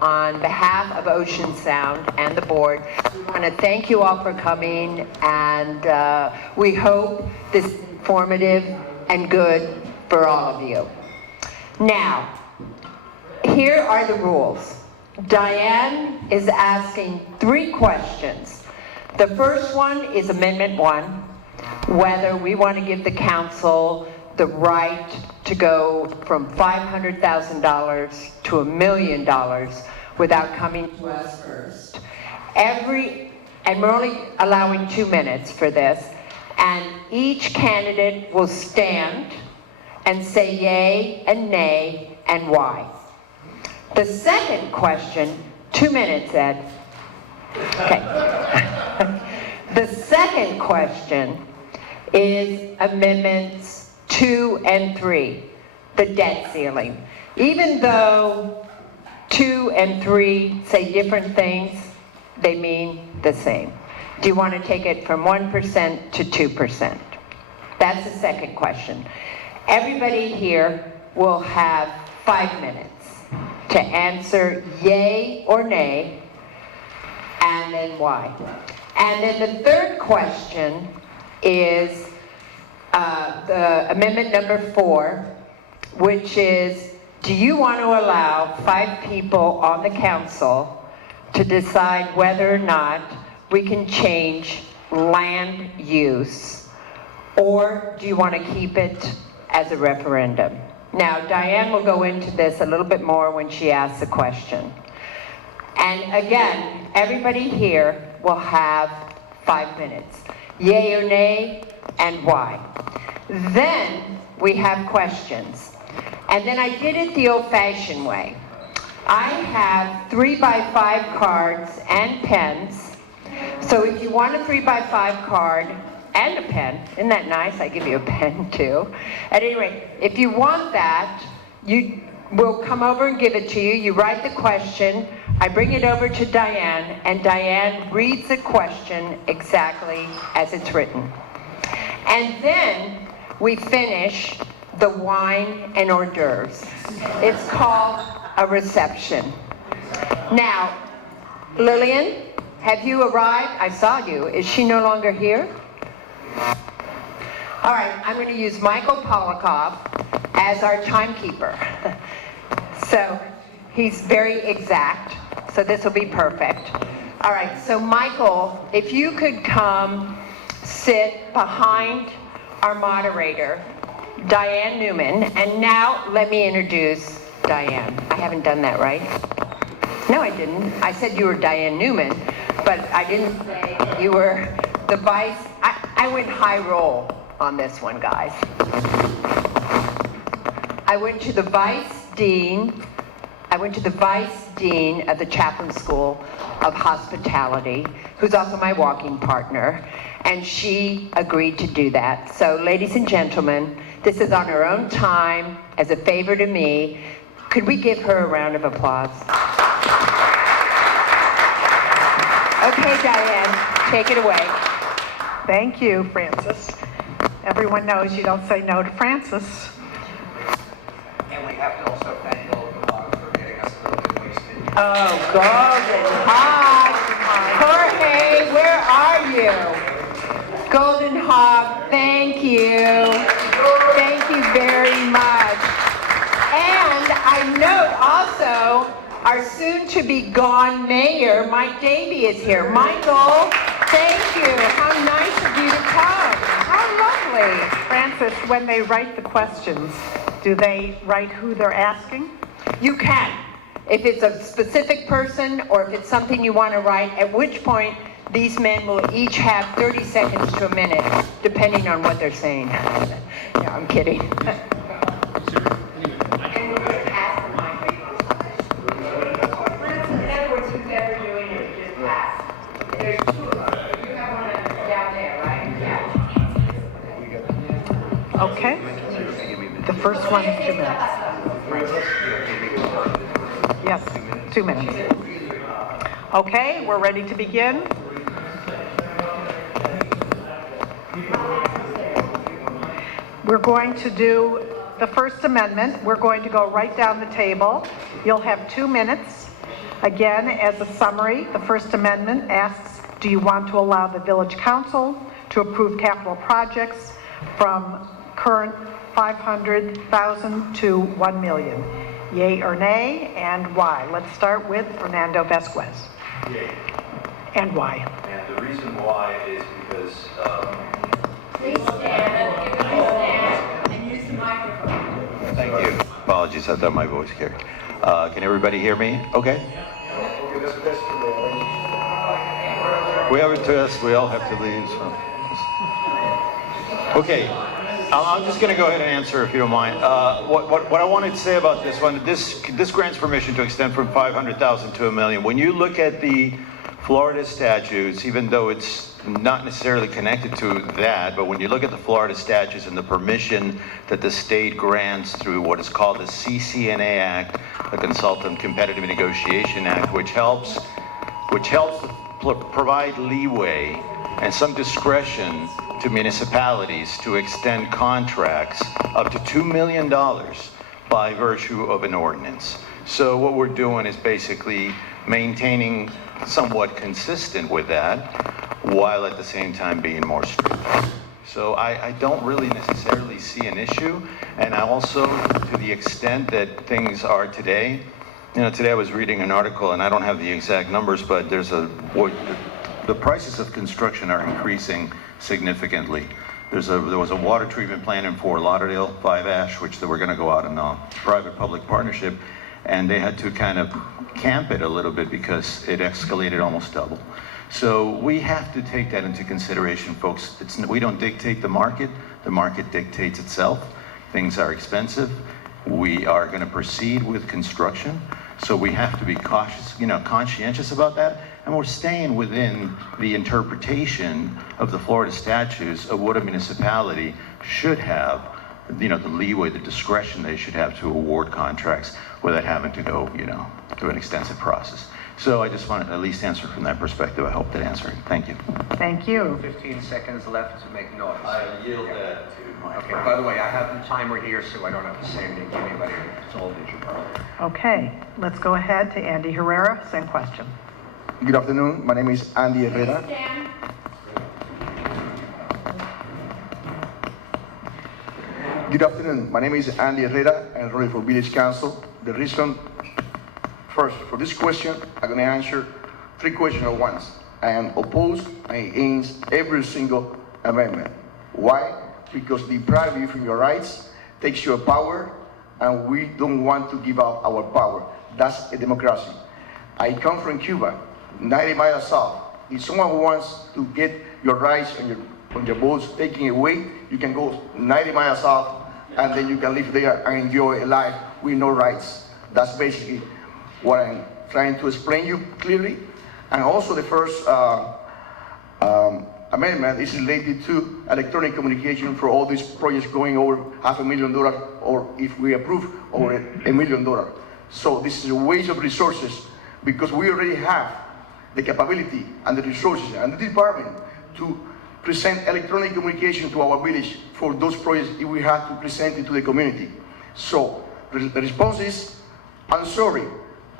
On behalf of Oceansound and the board, we want to thank you all for coming, and we hope this is informative and good for all of you. Now, here are the rules. Diane is asking 3 questions. The first one is Amendment 1, whether we want to give the council the right to go from $500,000 to $1 million without coming to us first. And we're only allowing 2 minutes for this, and each candidate will stand and say yay and nay and why. The second question, 2 minutes, Ed. Okay. The second question is Amendments 2 and 3, the debt ceiling. Even though 2 and 3 say different things, they mean the same. Do you want to take it from 1% to 2%? That's the second question. Everybody here will have 5 minutes to answer yay or nay, and then why. And then the third question is the amendment number 4, which is, do you want to allow 5 people on the council to decide whether or not we can change land use, or do you want to keep it as a referendum? Now, Diane will go into this a little bit more when she asks the question. And again, everybody here will have 5 minutes. Yay or nay, and why. Then we have questions. And then I did it the old-fashioned way. I have 3x5 cards and pens. So if you want a 3x5 card and a pen, isn't that nice? I give you a pen too. At any rate, if you want that, we'll come over and give it to you. You write the question. I bring it over to Diane, and Diane reads the question exactly as it's written. And then we finish the wine and hors d'oeuvres. It's called a reception. Now, Lillian, have you arrived? I saw you. Is she no longer here? All right, I'm going to use Michael Polikoff as our timekeeper. So he's very exact, so this will be perfect. All right, so Michael, if you could come sit behind our moderator, Diane Newman, and now let me introduce Diane. I haven't done that, right? No, I didn't. I said you were Diane Newman, but I didn't say you were the vice. I went high roll on this one, guys. I went to the vice dean of the Chaplain School of Hospitality, who's also my walking partner, and she agreed to do that. So, ladies and gentlemen, this is on her own time, as a favor to me. Could we give her a round of applause? Okay, Diane, take it away. Thank you, Francis. Everyone knows you don't say no to Francis. And we have to also thank Golden Hog for getting us a little bit wasted. Oh, Golden Hog. Jorge, where are you? Golden Hog, thank you. Thank you very much. And I note also our soon-to-be-gone mayor, Mike Davey, is here. Michael, thank you. How nice of you to come. How lovely. Francis, when they write the questions, do they write who they're asking? You can. If it's a specific person or if it's something you want to write, at which point these men will each have 30 seconds to a minute, depending on what they're saying. No, I'm kidding. Okay. The first one is 2 minutes. Yes, 2 minutes. Okay, we're ready to begin. We're going to do the First Amendment. We're going to go right down the table. You'll have 2 minutes. Again, as a summary, the First Amendment asks, do you want to allow the Village Council to approve capital projects from current $500,000 to $1 million? Yay or nay, and why? Let's start with Fernando Vasquez. Yay. And why? And the reason why is because, Please stand and use the microphone. thank you. Apologies, I thought my voice carried. Can everybody hear me? Okay. We have a test, we all have to leave, so. Okay, I'm just gonna go ahead and answer if you don't mind. What I wanted to say about this one, this grants permission to extend from 500,000 to $1 million. When you look at the Florida statutes, even though it's not necessarily connected to that, but when you look at the Florida statutes and the permission that the state grants through what is called the CCNA Act, the Consultant Competitive Negotiation Act, which helps provide leeway and some discretion to municipalities to extend contracts up to $2 million by virtue of an ordinance. So what we're doing is basically maintaining somewhat consistent with that, while at the same time being more strict. So I don't really necessarily see an issue, and I also, to the extent that things are today, you know, today I was reading an article, and I don't have the exact numbers, but the prices of construction are increasing significantly. There was a water treatment plant in Fort Lauderdale, 5 Ash, which they were going to go out in a private-public partnership, and they had to kind of camp it a little bit because it escalated almost double. So we have to take that into consideration, folks. We don't dictate the market dictates itself. Things are expensive. We are going to proceed with construction, so we have to be cautious, conscientious about that, and we're staying within the interpretation of the Florida statutes of what a municipality should have, the leeway, the discretion they should have to award contracts without having to go, through an extensive process. So I just want to at least answer from that perspective. I hope that answered. Thank you. Thank you. 15 seconds left to make noise. I yield that to my Okay, friend. by the way, I have the timer here, so I don't have to say anything to anybody. It's all digital. Okay, let's go ahead to Andy Herrera, same question. Good afternoon. My name is Andy Herrera. Stand. Good afternoon. My name is Andy Herrera. I'm running for Village Council. The reason, first, for this question, I'm going to answer 3 questions at once. I am opposed and against every single amendment. Why? Because depriving you from your rights takes your power, and we don't want to give up our power. That's a democracy. I come from Cuba, 90 miles south. If someone wants to get your rights on your boats taken away, you can go 90 miles south, and then you can live there and enjoy a life with no rights. That's basically what I'm trying to explain you clearly. And also the first amendment is related to electronic communication for all these projects going over $500,000, or if we approve, over $1 million. So this is a waste of resources, because we already have the capability and the resources and the department to present electronic communication to our village for those projects if we have to present it to the community. So the response is, I'm sorry,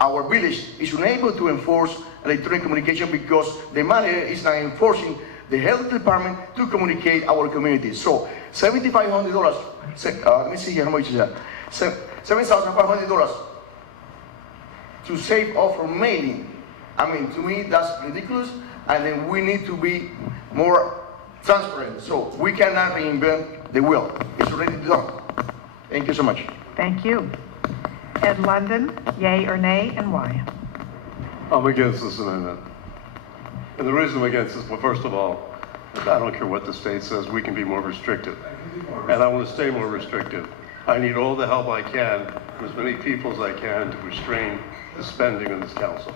our village is unable to enforce electronic communication because the manager is not enforcing the health department to communicate our community. So $7,500, let me see here how much is that, $7,500 to save off from mailing. I mean, to me, that's ridiculous, and then we need to be more transparent. So we cannot reinvent the wheel. It's already done. Thank you so much. Thank you. Ed London, yay or nay, and why? I'm against this amendment. And the reason I'm against this, well, first of all, I don't care what the state says, we can be more restrictive. And I want to stay more restrictive. I need all the help I can from as many people as I can to restrain the spending in this council.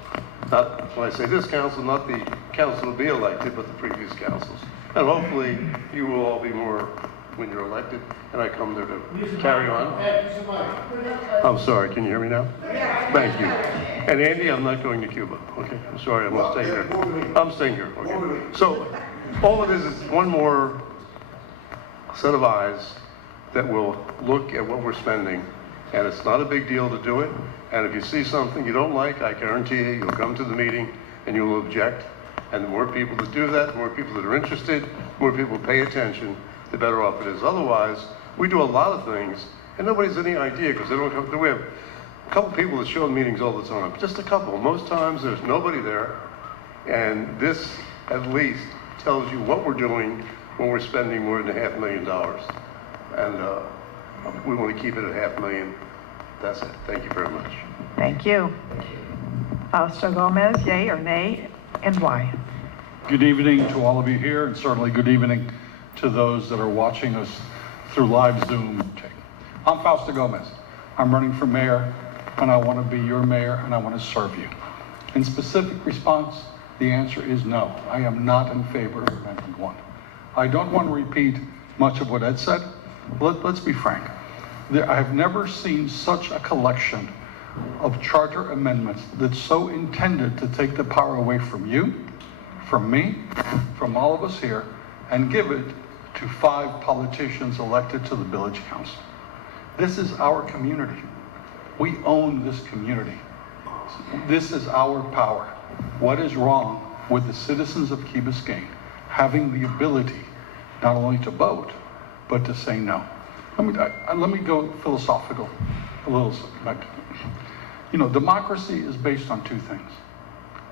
Not, when I say this council, not the council to be elected, but the previous councils. And hopefully you will all be more when you're elected, and I come there to carry on. I'm sorry, can you hear me now? Thank you. And Andy, I'm not going to Cuba, okay? I'm sorry, I'm gonna stay here. I'm staying here, okay? So, all it is one more set of eyes that will look at what we're spending and it's not a big deal to do it. And if you see something you don't like, I guarantee you, you'll come to the meeting and you will object. And the more people that do that, the more people that are interested, the more people pay attention, the better off it is. Otherwise, we do a lot of things and nobody's any idea because they don't come. We have a couple people that show meetings all the time, just a couple. Most times there's nobody there, and this at least tells you what we're doing when we're spending more than $500,000. And we want to keep it at $500,000. That's it. Thank you very much. Thank you. Mr. Gomez, yay or nay, and why? Good evening to all of you here, and certainly good evening to those that are watching us through live Zoom. I'm Fausto Gomez. I'm running for mayor, and I want to be your mayor, and I want to serve you. In specific response, the answer is no. I am not in favor of Amendment 1. I don't want to repeat much of what Ed said. Let's be frank. I have never seen such a collection of charter amendments that's so intended to take the power away from you, from me, from all of us here, and give it to 5 politicians elected to the village council. This is our community. We own this community. This is our power. What is wrong with the citizens of Key Biscayne having the ability not only to vote, but to say no? Let me go philosophical a little bit. You know, democracy is based on 2 things.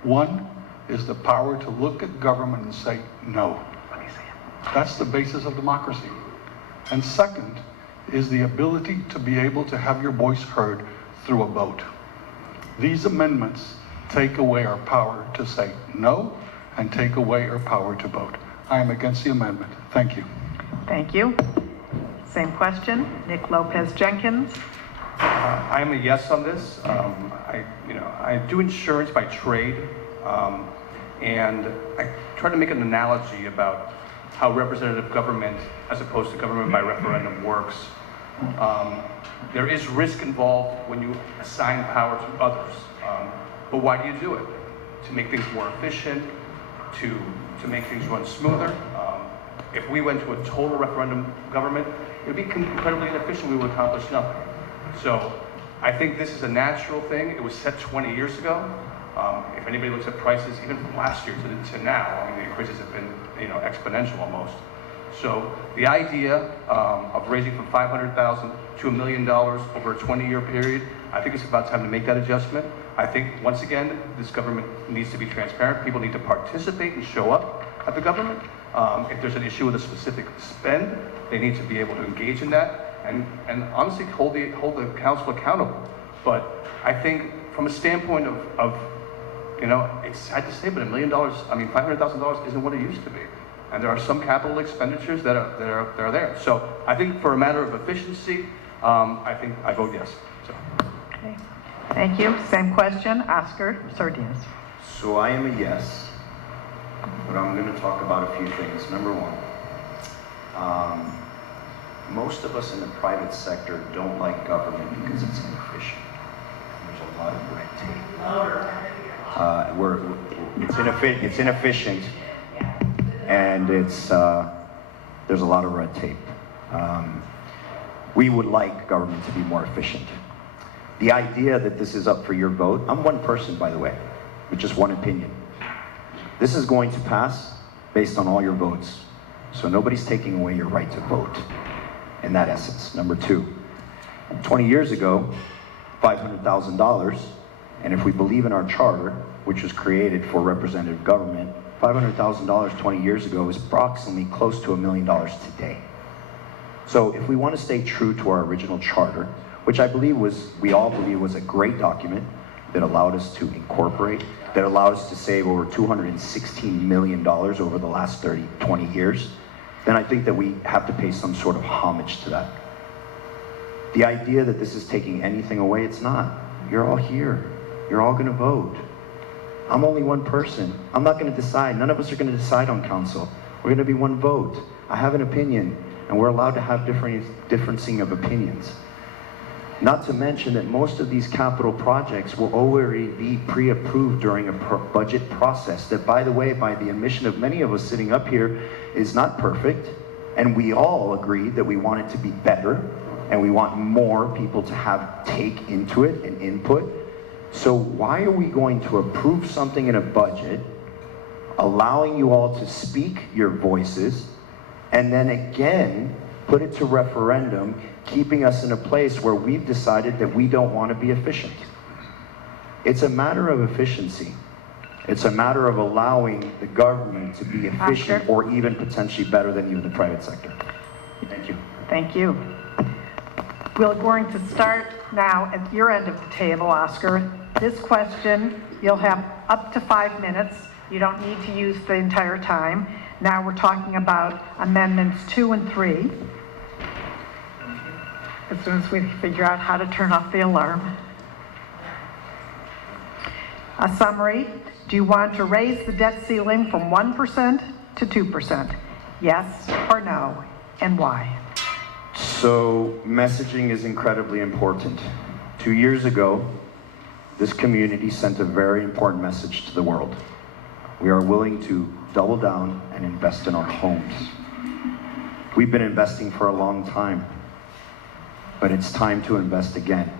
One is the power to look at government and say no. That's the basis of democracy. And second is the ability to be able to have your voice heard through a vote. These amendments take away our power to say no and take away our power to vote. I am against the amendment. Thank you. Thank you. Same question, Nick Lopez Jenkins. I am a yes on this. I do insurance by trade, and I try to make an analogy about how representative government, as opposed to government by referendum, works. There is risk involved when you assign power to others. But why do you do it? To make things more efficient, to make things run smoother. If we went to a total referendum government, it would be incredibly inefficient. We would accomplish nothing. So I think this is a natural thing. It was set 20 years ago. If anybody looks at prices, even from last year to now, I mean, the increases have been, exponential almost. So the idea of raising from $500,000 to $1 million over a 20-year period, I think it's about time to make that adjustment. I think, once again, this government needs to be transparent. People need to participate and show up at the government. If there's an issue with a specific spend, they need to be able to engage in that and honestly hold the council accountable. But I think from a standpoint of it's sad to say, but $1 million, $500,000 isn't what it used to be. And there are some capital expenditures that are there. So I think for a matter of efficiency, I vote yes. So. Okay. Thank you. Same question, Oscar Sardinez. So I am a yes, but I'm going to talk about a few things. Number one, most of us in the private sector don't like government because it's inefficient. There's a lot of red tape. It's inefficient, and there's a lot of red tape. We would like government to be more efficient. The idea that this is up for your vote, I'm one person, by the way, with just one opinion. This is going to pass based on all your votes. So nobody's taking away your right to vote in that essence. Number two, 20 years ago, $500,000, and if we believe in our charter, which was created for representative government, $500,000 20 years ago is approximately close to $1 million today. So if we want to stay true to our original charter, which we all believe was a great document that allowed us to incorporate, that allowed us to save over $216 million over the last 20 years, then I think that we have to pay some sort of homage to that. The idea that this is taking anything away, it's not. You're all here. You're all going to vote. I'm only one person. I'm not going to decide. None of us are going to decide on council. We're going to be one vote. I have an opinion, and we're allowed to have differencing of opinions. Not to mention that most of these capital projects will already be pre-approved during a budget process that, by the way, by the admission of many of us sitting up here, is not perfect, and we all agree that we want it to be better. and we want more people to have take into it and input. So why are we going to approve something in a budget, allowing you all to speak your voices, and then again, put it to referendum, keeping us in a place where we've decided that we don't want to be efficient? It's a matter of efficiency. It's a matter of allowing the government to be efficient Oscar? or even potentially better than even the private sector. Thank you. Thank you. We're going to start now at your end of the table, Oscar. This question, you'll have up to 5 minutes. You don't need to use the entire time. Now we're talking about amendments 2 and 3. As soon as we figure out how to turn off the alarm. A summary, do you want to raise the debt ceiling from 1% to 2%? Yes or no, and why? So messaging is incredibly important. 2 years ago, this community sent a very important message to the world. We are willing to double down and invest in our homes. We've been investing for a long time, but it's time to invest again.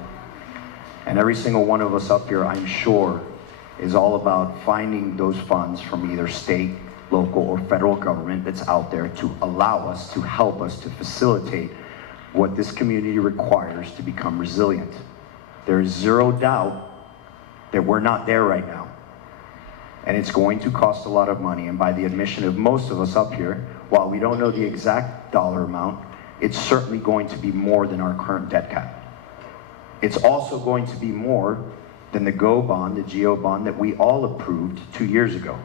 And every single one of us up here, I'm sure, is all about finding those funds from either state, local, or federal government that's out there to allow us, to help us, to facilitate what this community requires to become resilient. There is zero doubt that we're not there right now. And it's going to cost a lot of money. And by the admission of most of us up here, while we don't know the exact dollar amount, it's certainly going to be more than our current debt cap. It's also going to be more than the GO bond, the GO bond that we all approved 2 years ago.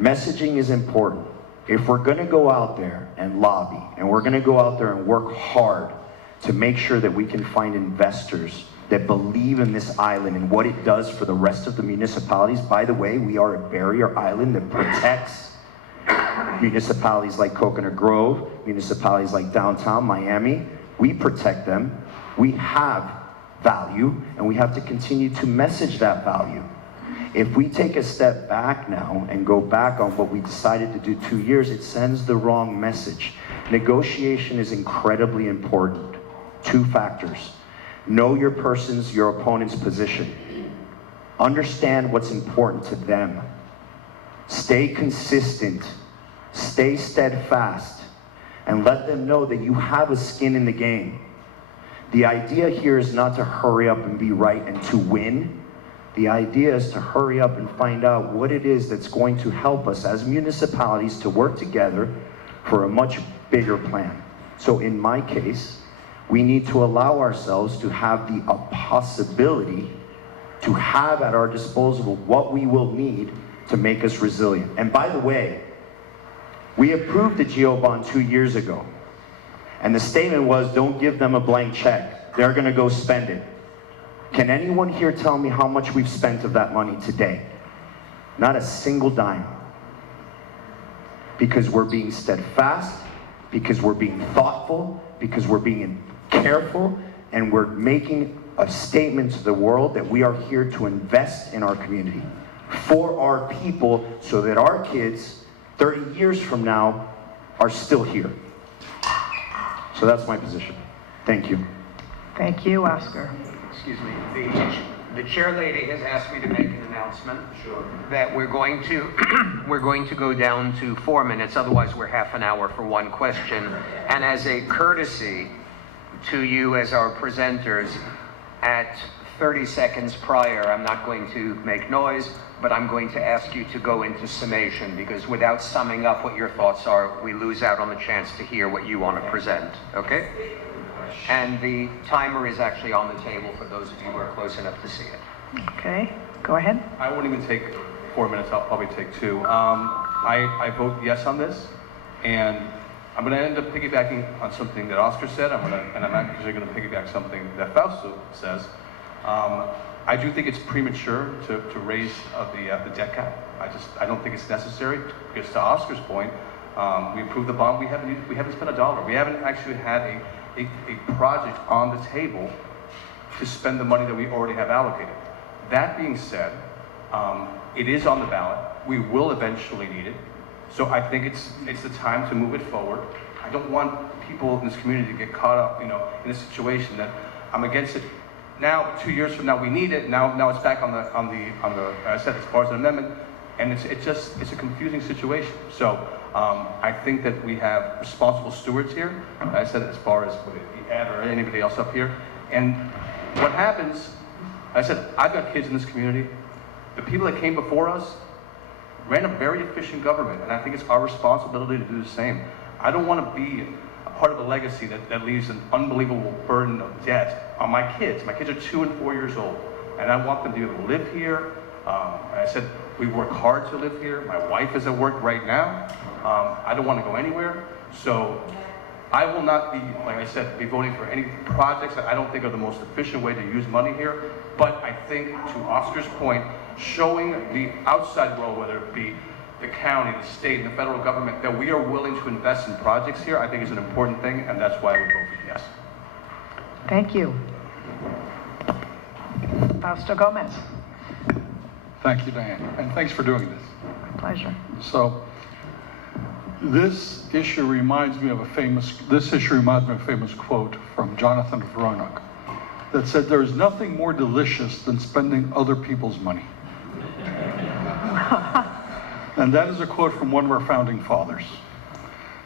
Messaging is important. If we're gonna go out there and lobby, and we're gonna go out there and work hard to make sure that we can find investors that believe in this island and what it does for the rest of the municipalities. By the way, we are a barrier island that protects municipalities like Coconut Grove, municipalities like downtown Miami. We protect them. We have value, and we have to continue to message that value. If we take a step back now and go back on what we decided to do 2 years, it sends the wrong message. Negotiation is incredibly important. 2 factors. Know your opponent's position. Understand what's important to them. Stay consistent. Stay steadfast. And let them know that you have a skin in the game. The idea here is not to hurry up and be right and to win. The idea is to hurry up and find out what it is that's going to help us as municipalities to work together for a much bigger plan. So in my case, we need to allow ourselves to have the possibility to have at our disposal what we will need to make us resilient. And by the way, we approved the GO bond 2 years ago. And the statement was, don't give them a blank check. They're gonna go spend it. Can anyone here tell me how much we've spent of that money today? Not a single dime. Because we're being steadfast, because we're being thoughtful, because we're being careful, and we're making a statement to the world that we are here to invest in our community for our people so that our kids 30 years from now are still here. So that's my position. Thank you. Thank you, Oscar. Excuse me, the chair lady has asked me to make an announcement. Sure. That we're going to go down to 4 minutes, otherwise we're half an hour for one question. And as a courtesy to you as our presenters, at 30 seconds prior, I'm not going to make noise, but I'm going to ask you to go into summation, because without summing up what your thoughts are, we lose out on the chance to hear what you want to present, okay? And the timer is actually on the table for those of you who are close enough to see it. Okay, go ahead. I won't even take 4 minutes, I'll probably take 2. I vote yes on this, and I'm going to end up piggybacking on something that Oscar said, and I'm actually going to piggyback something that Fausto says. I do think it's premature to raise the debt cap. I don't think it's necessary, because to Oscar's point, we approved the bond, we haven't spent a dollar. We haven't actually had a project on the table to spend the money that we already have allocated. That being said, it is on the ballot. We will eventually need it. So I think it's the time to move it forward. I don't want people in this community to get caught up, in a situation that I'm against it. Now, 2 years from now, we need it. Now it's back on the I said as far as an amendment, and it's a confusing situation. So I think that we have responsible stewards here. I said as far as Ed or anybody else up here. And what happens, I said, I've got kids in this community. The people that came before us ran a very efficient government, and I think it's our responsibility to do the same. I don't want to be a part of a legacy that leaves an unbelievable burden of debt on my kids. My kids are 2 and 4 years old, and I want them to be able to live here. I said, we work hard to live here. My wife is at work right now. I don't want to go anywhere. So I will not be, like I said, be voting for any projects that I don't think are the most efficient way to use money here. But I think, to Oscar's point, showing the outside world, whether it be the county, the state, and the federal government, that we are willing to invest in projects here, I think is an important thing, and that's why I would vote for yes. Thank you. Fausto Gomez. Thank you, Diane, and thanks for doing this. My pleasure. So, this issue reminds me of a famous quote from Jonathan of Roanoke that said, "There is nothing more delicious than spending other people's money." And that is a quote from one of our founding fathers.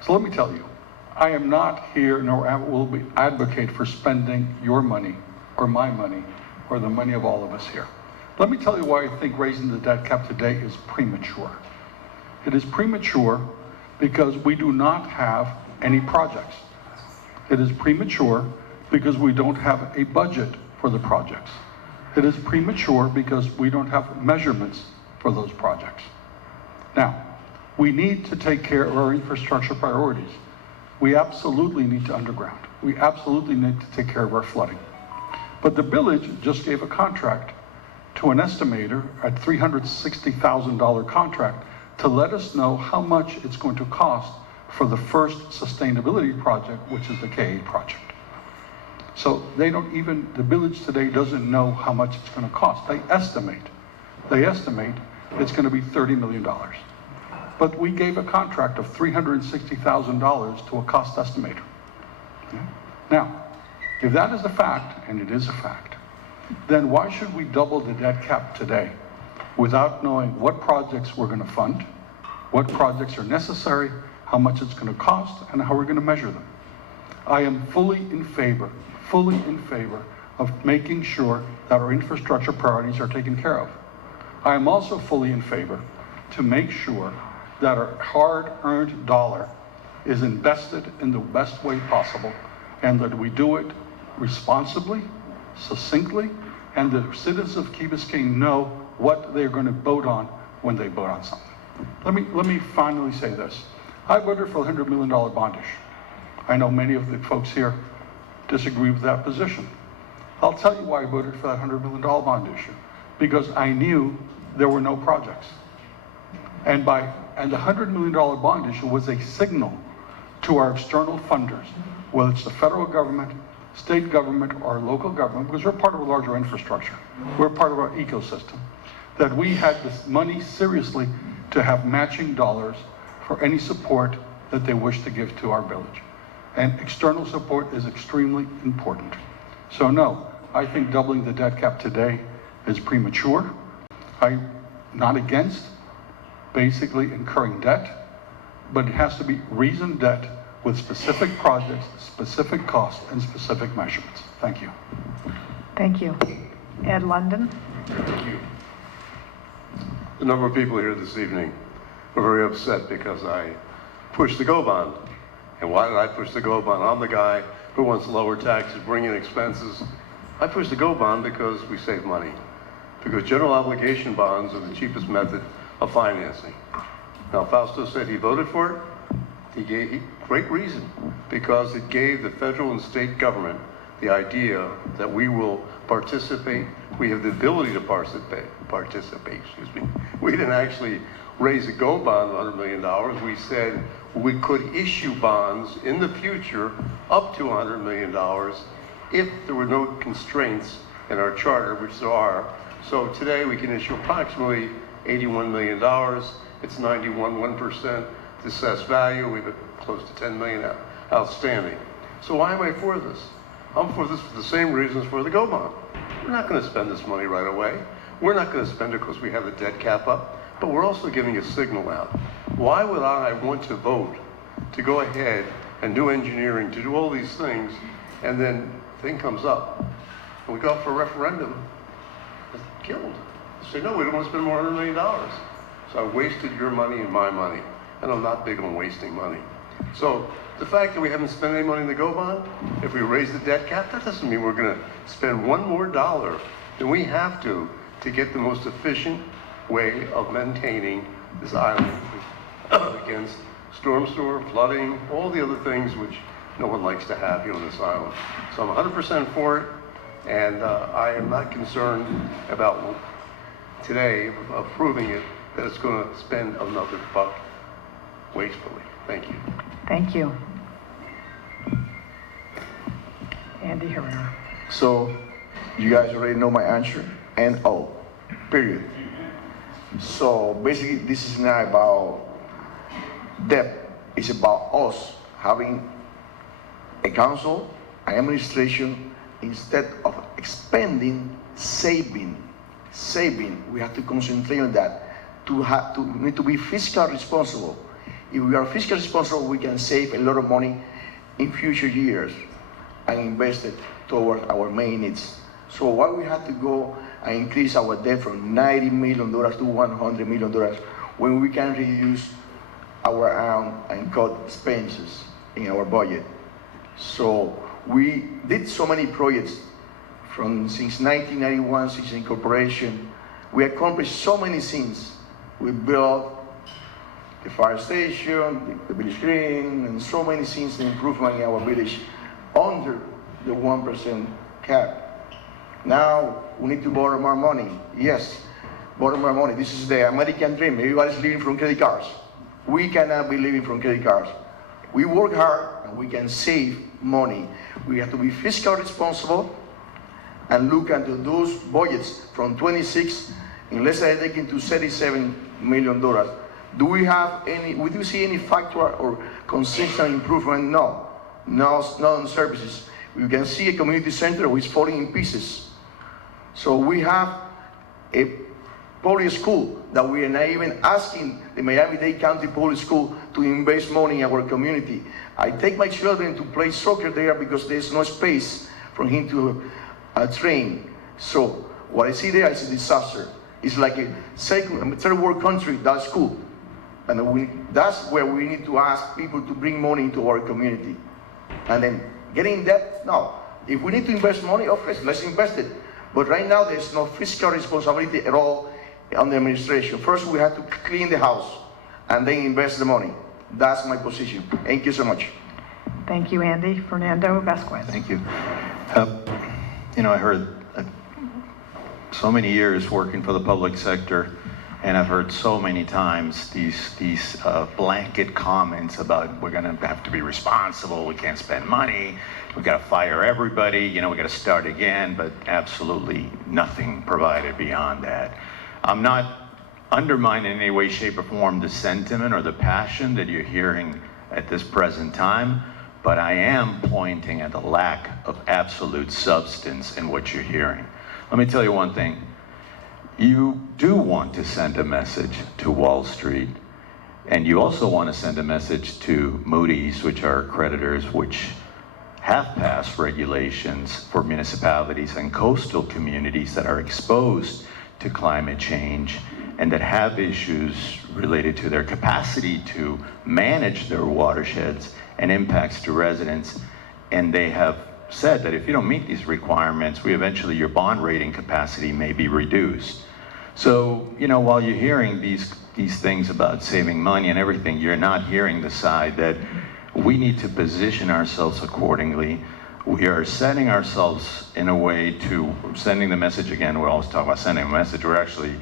So let me tell you, I am not here, nor will be advocate for spending your money, or my money, or the money of all of us here. Let me tell you why I think raising the debt cap today is premature. It is premature because we do not have any projects. It is premature because we don't have a budget for the projects. It is premature because we don't have measurements for those projects. Now, we need to take care of our infrastructure priorities. We absolutely need to underground. We absolutely need to take care of our flooding. But the village just gave a contract to an estimator at $360,000 contract to let us know how much it's going to cost for the first sustainability project, which is the K project. So the village today doesn't know how much it's going to cost. They estimate it's going to be $30 million. But we gave a contract of $360,000 to a cost estimator. Okay? Now, if that is a fact, and it is a fact, then why should we double the debt cap today without knowing what projects we're going to fund, what projects are necessary, how much it's going to cost, and how we're going to measure them? I am fully in favor of making sure that our infrastructure priorities are taken care of. I am also fully in favor to make sure that our hard-earned dollar is invested in the best way possible, and that we do it responsibly, succinctly, and the citizens of Key Biscayne know what they're going to vote on when they vote on something. Let me finally say this. I voted for a $100 million bond issue. I know many of the folks here disagree with that position. I'll tell you why I voted for that $100 million bond issue. Because I knew there were no projects. And the $100 million bond issue was a signal to our external funders, whether it's the federal government, state government, or local government, because we're part of a larger infrastructure. We're part of our ecosystem. That we had this money seriously to have matching dollars for any support that they wish to give to our village. And external support is extremely important. So no, I think doubling the debt cap today is premature. I'm not against basically incurring debt, but it has to be reasoned debt with specific projects, specific costs, and specific measurements. Thank you. Thank you. Ed London. Thank you. A number of people here this evening were very upset because I pushed the GO bond. And why did I push the GO bond? I'm the guy who wants lower taxes, bring in expenses. I pushed the GO bond because we save money. Because general obligation bonds are the cheapest method of financing. Now, Fausto said he voted for it. He gave great reason, because it gave the federal and state government the idea that we will participate. We have the ability to participate. We didn't actually raise a GO bond of $100 million. We said we could issue bonds in the future up to $100 million if there were no constraints in our charter, which there are. So today we can issue approximately $81 million. It's 91%. assessed value. We have close to 10 million outstanding. So why am I for this? I'm for this for the same reasons for the GO bond. We're not going to spend this money right away. We're not going to spend it because we have the debt cap up, but we're also giving a signal out. Why would I want to vote to go ahead and do engineering, to do all these things, and then thing comes up, and we go out for a referendum, it's killed. Say, no, we don't want to spend more than $100 million. So I wasted your money and my money, and I'm not big on wasting money. So the fact that we haven't spent any money in the GO bond, if we raise the debt cap, that doesn't mean we're going to spend one more dollar than we have to get the most efficient way of maintaining this island against storm sewer, flooding, all the other things which no one likes to have here on this island. So I'm 100% for it, and I am not concerned about today approving it, that it's going to spend another buck wastefully. Thank you. Thank you. Andy Herrera. So you guys already know my answer, and period. So basically, this is not about debt. It's about us having a council, an administration, instead of expending, saving. We have to concentrate on that. We need to be fiscally responsible. If we are fiscally responsible, we can save a lot of money in future years and invest it toward our main needs. So why we have to go and increase our debt from $90 million to $100 million when we can reduce our own and cut expenses in our budget? So we did so many projects since 1991, since incorporation. We accomplished so many things. We built the fire station, the village green, and so many things, the improvement in our village under the 1% cap. Now we need to borrow more money. Yes, borrow more money. This is the American dream. Everybody's living from credit cards. We cannot be living from credit cards. We work hard and we can save money. We have to be fiscally responsible and look into those budgets from 26 in less than a decade to $37 million. Do you see any factor or consistent improvement? No, not on services. You can see a community center which is falling in pieces. So we have a public school that we are not even asking the Miami-Dade County Public School to invest money in our community. I take my children to play soccer there because there's no space for him to train. So what I see there is a disaster. It's like a third world country, that school. And that's where we need to ask people to bring money into our community. And then getting debt, no. If we need to invest money, of course, let's invest it. But right now, there's no fiscal responsibility at all on the administration. First, we have to clean the house and then invest the money. That's my position. Thank you so much. Thank you, Andy. Fernando Vasquez. Thank you. I heard so many years working for the public sector, and I've heard so many times these blanket comments about we're going to have to be responsible, we can't spend money, we got to fire everybody, we got to start again, but absolutely nothing provided beyond that. I'm not undermining in any way, shape, or form the sentiment or the passion that you're hearing at this present time, but I am pointing at the lack of absolute substance in what you're hearing. Let me tell you one thing. You do want to send a message to Wall Street, and you also want to send a message to Moody's, which are creditors which have passed regulations for municipalities and coastal communities that are exposed to climate change and that have issues related to their capacity to manage their watersheds and impacts to residents. And they have said that if you don't meet these requirements, your bond rating capacity may be reduced. So, while you're hearing these things about saving money and everything, you're not hearing the side that we need to position ourselves accordingly. We are setting ourselves in a way to sending the message again. We're always talking about sending a message. We're actually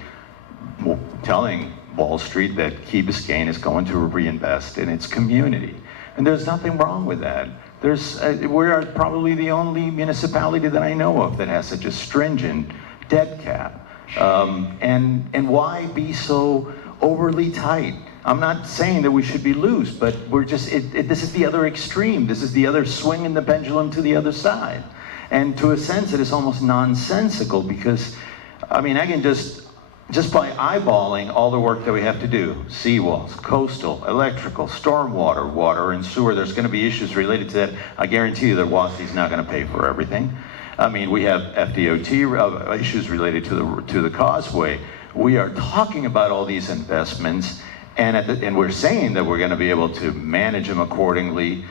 telling Wall Street that Key Biscayne is going to reinvest in its community. And there's nothing wrong with that. We are probably the only municipality that I know of that has such a stringent debt cap. And why be so overly tight? I'm not saying that we should be loose, but we're just, this is the other extreme. This is the other swing in the pendulum to the other side. And to a sense, it is almost nonsensical because, I mean, I can just by eyeballing all the work that we have to do, seawalls, coastal, electrical, stormwater, water and sewer, there's going to be issues related to that. I guarantee you that WASD's not going to pay for everything. I mean, we have FDOT issues related to the causeway. We are talking about all these investments, and we're saying that we're going to be able to manage them accordingly.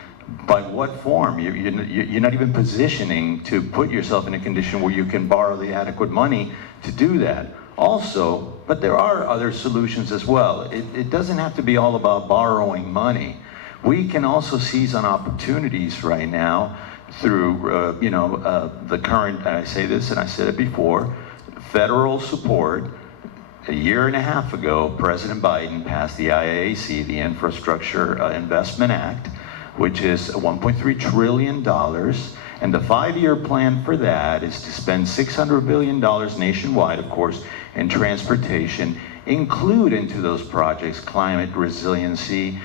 By what form? You're not even positioning to put yourself in a condition where you can borrow the adequate money to do that. Also, but there are other solutions as well. It doesn't have to be all about borrowing money. We can also seize on opportunities right now through, the current, I say this and I said it before, federal support. A year and a half ago, President Biden passed the IAAC, the Infrastructure Investment Act, which is $1.3 trillion. And the 5-year plan for that is to spend $600 billion nationwide, of course, in transportation, include into those projects climate resiliency,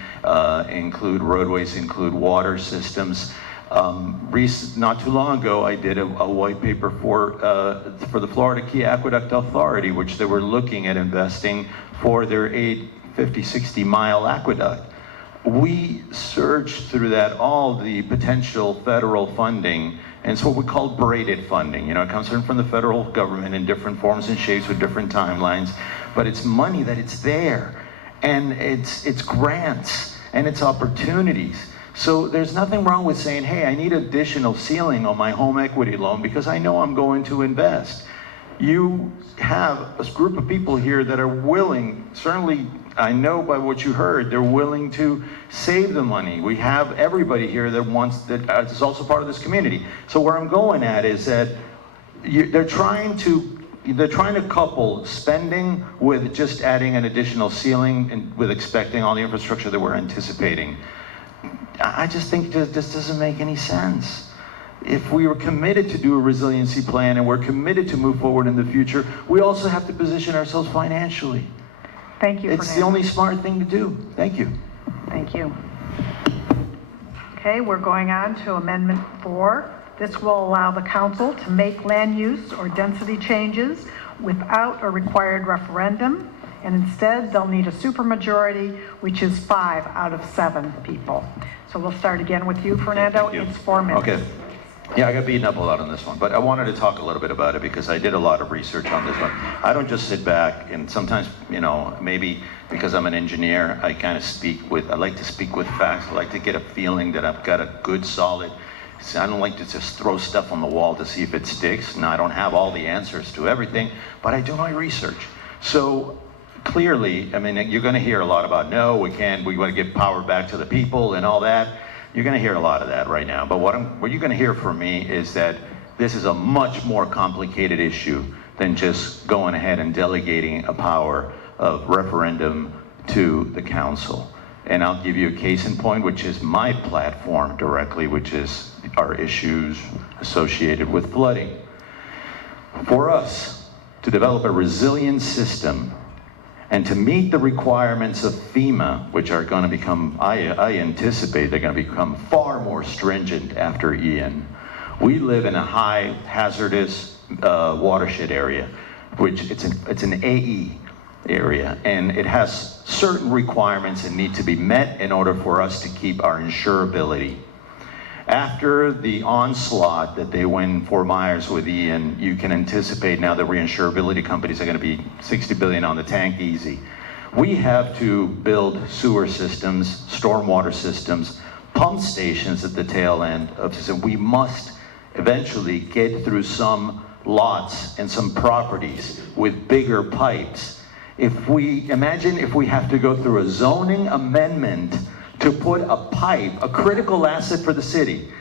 include roadways, include water systems. Not too long ago, I did a white paper for the Florida Key Aqueduct Authority, which they were looking at investing for their 60 mile aqueduct. We searched through that, all the potential federal funding, and it's what we call braided funding. It comes from the federal government in different forms and shapes with different timelines, but it's money that it's there, and it's grants, and it's opportunities. So there's nothing wrong with saying, hey, I need additional ceiling on my home equity loan because I know I'm going to invest. You have a group of people here that are willing, certainly I know by what you heard, they're willing to save the money. We have everybody here that wants, that is also part of this community. So where I'm going at is that they're trying to couple spending with just adding an additional ceiling and with expecting all the infrastructure that we're anticipating. I just think that this doesn't make any sense. If we were committed to do a resiliency plan and we're committed to move forward in the future, we also have to position ourselves financially. Thank you, It's Fernando. the only smart thing to do. Thank you. Thank you. Okay, we're going on to Amendment 4. This will allow the council to make land use or density changes without a required referendum, and instead they'll need a supermajority, which is 5 out of 7 people. So we'll start again with you, Fernando. Thank you. It's 4 minutes. Okay. Yeah, I got beaten up a lot on this one, but I wanted to talk a little bit about it because I did a lot of research on this one. I don't just sit back and sometimes, maybe because I'm an engineer, I like to speak with facts. I like to get a feeling that I've got a good, solid, I don't like to just throw stuff on the wall to see if it sticks. Now, I don't have all the answers to everything, but I do my research. So clearly, you're going to hear a lot about, no, we want to give power back to the people and all that. You're going to hear a lot of that right now. But what you're going to hear from me is that this is a much more complicated issue than just going ahead and delegating a power of referendum to the council. And I'll give you a case in point, which is my platform directly, which is our issues associated with flooding. For us to develop a resilient system and to meet the requirements of FEMA, which are going to become, I anticipate they're going to become far more stringent after Ian. We live in a high hazardous watershed area, which it's an AE area, and it has certain requirements that need to be met in order for us to keep our insurability. After the onslaught that they went for Myers with Ian, you can anticipate now that reinsurability companies are going to be $60 billion on the tank easy. We have to build sewer systems, stormwater systems, pump stations at the tail end of the system. We must eventually get through some lots and some properties with bigger pipes. Imagine if we have to go through a zoning amendment to put a pipe, a critical asset for the city,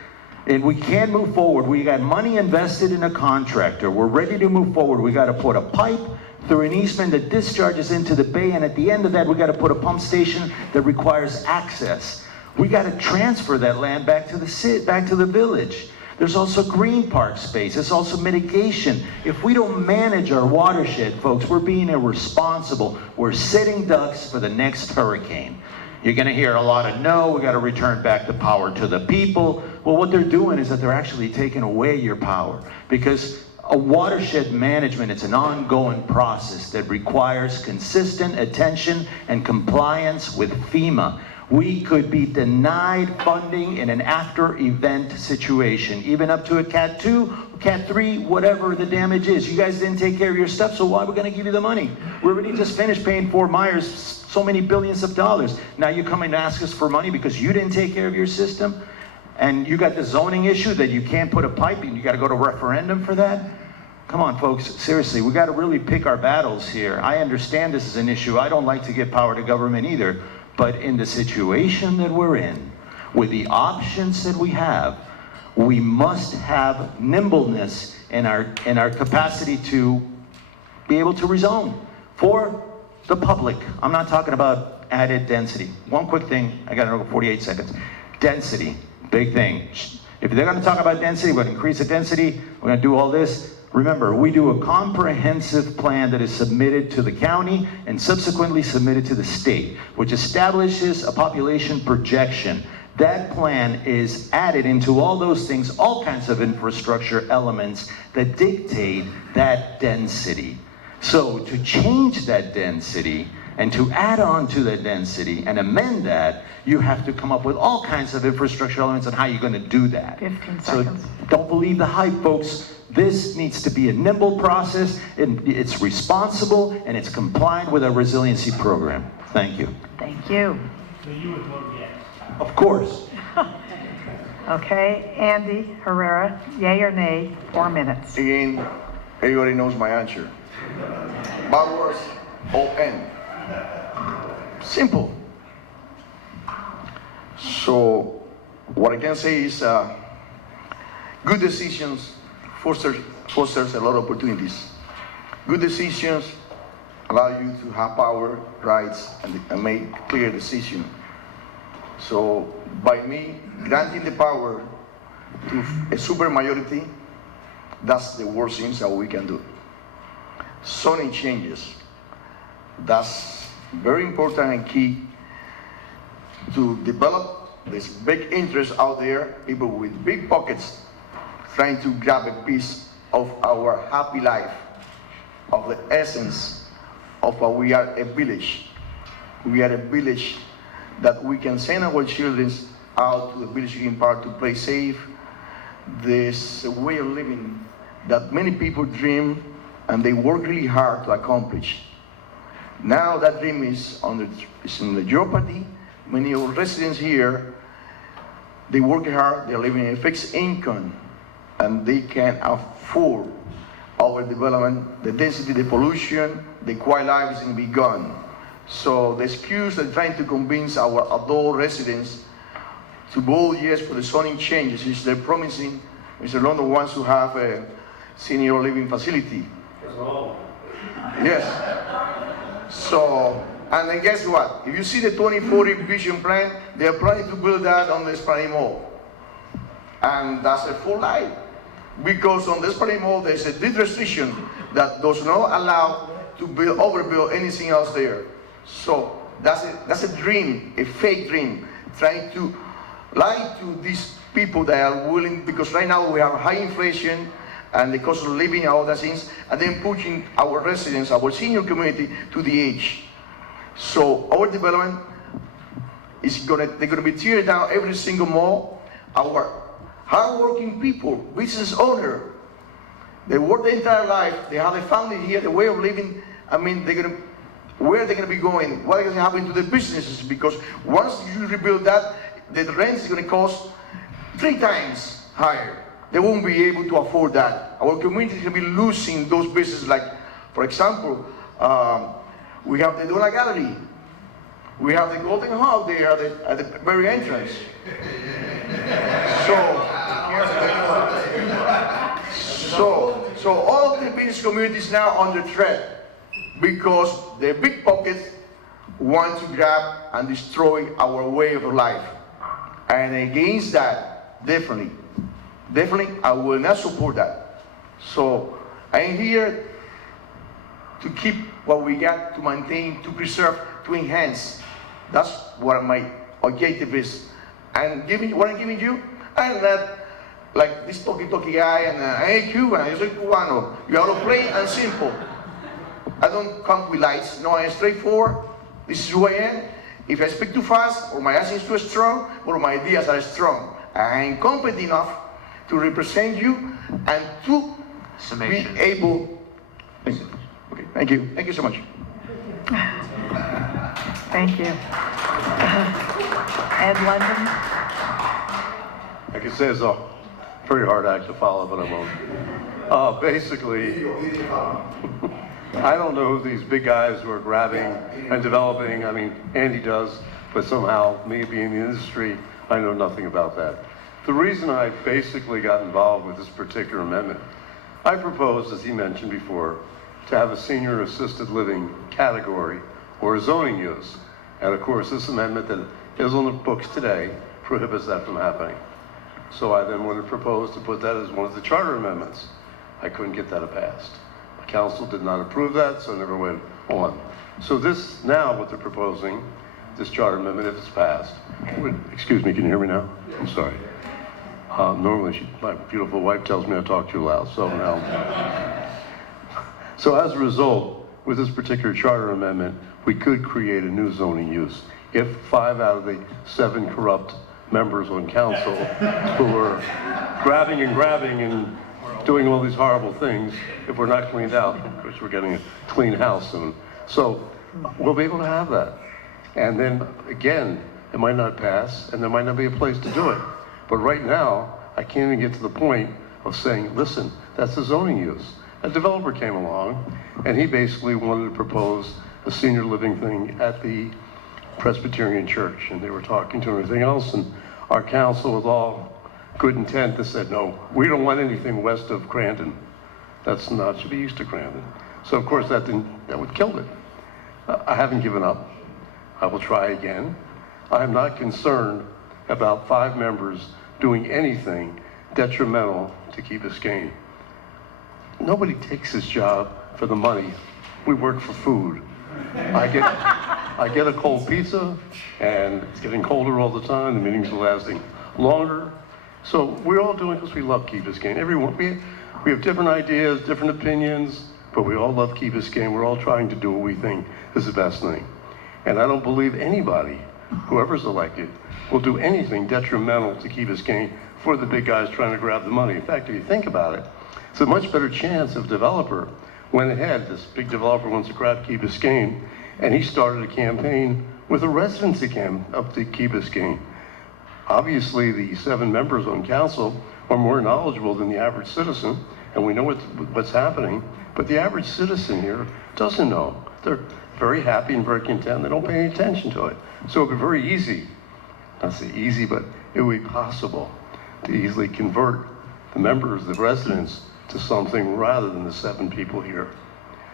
and we can't move forward. We got money invested in a contractor. We're ready to move forward. We got to put a pipe through an easement that discharges into the bay, and at the end of that, we got to put a pump station that requires access. We got to transfer that land back to the village. There's also green park space. There's also mitigation. If we don't manage our watershed, folks, we're being irresponsible. We're sitting ducks for the next hurricane. You're going to hear a lot of no, we got to return back the power to the people. Well, what they're doing is that they're actually taking away your power, because a watershed management, it's an ongoing process that requires consistent attention and compliance with FEMA. We could be denied funding in an after-event situation, even up to a Cat 2, Cat 3, whatever the damage is. You guys didn't take care of your stuff, so why are we going to give you the money? We already just finished paying Fort Myers so many billions of dollars. Now you're coming to ask us for money because you didn't take care of your system? And you got the zoning issue that you can't put a pipe in, you got to go to referendum for that? Come on, folks, seriously, we got to really pick our battles here. I understand this is an issue. I don't like to give power to government either. But in the situation that we're in, with the options that we have, we must have nimbleness in our capacity to be able to rezone for the public. I'm not talking about added density. One quick thing, I got another 48 seconds. Density, big thing. If they're going to talk about density, we're going to increase the density, we're going to do all this. Remember, we do a comprehensive plan that is submitted to the county and subsequently submitted to the state, which establishes a population projection. That plan is added into all those things, all kinds of infrastructure elements that dictate that density. So to change that density and to add on to that density and amend that, you have to come up with all kinds of infrastructure elements on how you're going to do that. 15 so seconds. Don't believe the hype, folks. This needs to be a nimble process, it's responsible, and it's compliant with our resiliency program. Thank you. Thank you. So you would vote yes? Of course. Okay, Andy Herrera, yay or nay, 4 minutes. Again, everybody knows my answer. Backwards, O-N. Simple. So, what I can say is good decisions fosters a lot of opportunities. Good decisions allow you to have power, rights, and make clear decisions. So by me granting the power to a super majority, that's the worst things that we can do. Zoning changes, that's very important and key to develop this big interest out there, people with big pockets trying to grab a piece of our happy life, of the essence of what we are, a village. We are a village that we can send our children out to the village in park to play safe. This way of living that many people dream and they work really hard to accomplish. Now that dream is in the jeopardy. Many of our residents here, they work hard, they're living a fixed income, and they can afford our development, the density, the pollution, the quiet life is going to be gone. So the excuse that trying to convince our adult residents to vote yes for the zoning changes is they're promising Mr. London wants to have a senior living facility. Yes. So, and then guess what? If you see the 2040 vision plan, they are planning to build that on the Esplanade Mall. And that's a full lie. Because on the Esplanade Mall, there's a deed restriction that does not allow to build, overbuild anything else there. So that's a dream, a fake dream, trying to lie to these people that are willing, because right now we have high inflation and the cost of living and all those things, and then pushing our residents, our senior community to the edge. So our development is they're gonna be tearing down every single mall. Our hardworking people, business owner, they work their entire life, they have a family here, the way of living, I mean, where are they gonna be going? What is gonna happen to the businesses? Because once you rebuild that, the rent is gonna cost 3 times higher. They won't be able to afford that. Our community is gonna be losing those businesses, like, for example, we have the Dona Gallery. We have the Golden Hub there at the very entrance. So all the business communities now under threat because the big pockets want to grab and destroy our way of life. And against that, definitely, definitely I will not support that. So I am here to keep what we got, to maintain, to preserve, to enhance. That's what my objective is. And what I'm giving you, I'm not like this talky guy and hey Cuban, yo soy cubano. You are plain and simple. I don't come with lights. No, I'm straightforward. This is who I am. If I speak too fast or my accent is too strong, or my ideas are strong, I am competent enough to represent you and to Summation. be able. Okay, thank you. Thank you so much. Thank you. Ed London? I can say it's a pretty hard act to follow, but I won't. Basically, I don't know who these big guys who are grabbing and developing, I mean, Andy does, but somehow, me being in the industry, I know nothing about that. The reason I basically got involved with this particular amendment, I proposed, as he mentioned before, to have a senior assisted living category or a zoning use. And of course, this amendment that is on the books today prohibits that from happening. So I then wanted to propose to put that as one of the charter amendments. I couldn't get that passed. The council did not approve that, so it never went on. So this, now what they're proposing, this charter amendment, if it's passed, excuse me, can you hear me now? I'm sorry. Normally, my beautiful wife tells me I talk too loud, so now. So as a result, with this particular charter amendment, we could create a new zoning use. If 5 out of the 7 corrupt members on council who are grabbing and doing all these horrible things, if we're not cleaned out, because we're getting a clean house soon. So we'll be able to have that. And then again, it might not pass and there might not be a place to do it. But right now, I can't even get to the point of saying, listen, that's a zoning use. A developer came along and he basically wanted to propose a senior living thing at the Presbyterian church, and they were talking to him and everything else, and our council with all good intent, they said, no, we don't want anything west of Crandon. That's not, should be east of Crandon. So of course that would kill it. I haven't given up. I will try again. I am not concerned about 5 members doing anything detrimental to Key Biscayne. Nobody takes this job for the money. We work for food. I get a cold pizza, and it's getting colder all the time. The meetings are lasting longer. So we're all doing it because we love Key Biscayne. Everyone, we have different ideas, different opinions, but we all love Key Biscayne. We're all trying to do what we think is the best thing. And I don't believe anybody, whoever's elected, will do anything detrimental to Key Biscayne for the big guys trying to grab the money. In fact, if you think about it, it's a much better chance if a developer went ahead, this big developer wants to grab Key Biscayne, and he started a campaign with a residency camp up to Key Biscayne. Obviously, the 7 members on council are more knowledgeable than the average citizen, and we know what's happening, but the average citizen here doesn't know. They're very happy and very content. They don't pay any attention to it. So it would be very easy, not say easy, but it would be possible to easily convert the members, the residents, to something rather than the 7 people here.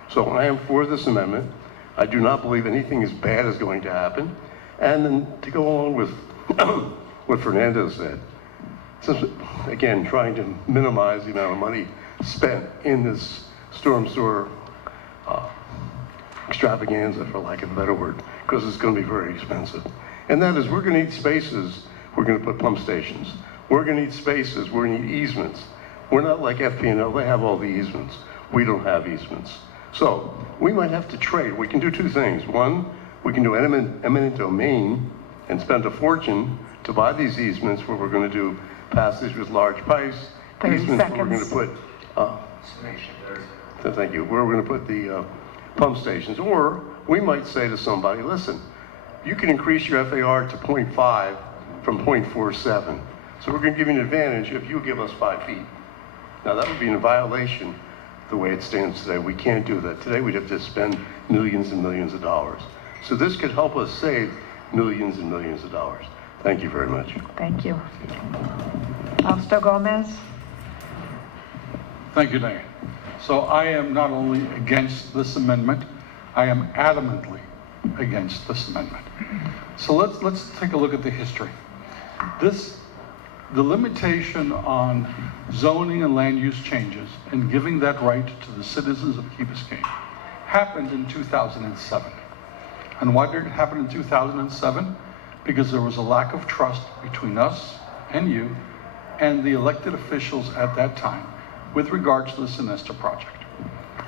So I am for this amendment. I do not believe anything as bad is going to happen. And then to go along with what Fernando said, since, again, trying to minimize the amount of money spent in this storm sewer extravaganza, for lack of a better word, because it's going to be very expensive. And that is, we're going to need spaces, we're going to put pump stations. We're going to need spaces, we're going to need easements. We're not like FP&L, they have all the easements. We don't have easements. So we might have to trade. We can do 2 things. One, we can do eminent domain and spend a fortune to buy these easements where we're going to do passages with large pipes. 30 easements seconds. where we're going to put, thank you, where we're going to put the pump stations. Or we might say to somebody, listen, you can increase your FAR to 0.5 from 0.47. So we're going to give you an advantage if you give us 5 feet. Now that would be in violation the way it stands today. We can't do that. Today we'd have to spend millions and millions of dollars. So this could help us save millions and millions of dollars. Thank you very much. Thank you. Fausto Gomez? Thank you, Diane. So I am not only against this amendment, I am adamantly against this amendment. So let's take a look at the history. This the limitation on zoning and land use changes and giving that right to the citizens of Key Biscayne happened in 2007. And why did it happen in 2007? Because there was a lack of trust between us and you and the elected officials at that time with regards to the Sinesta project.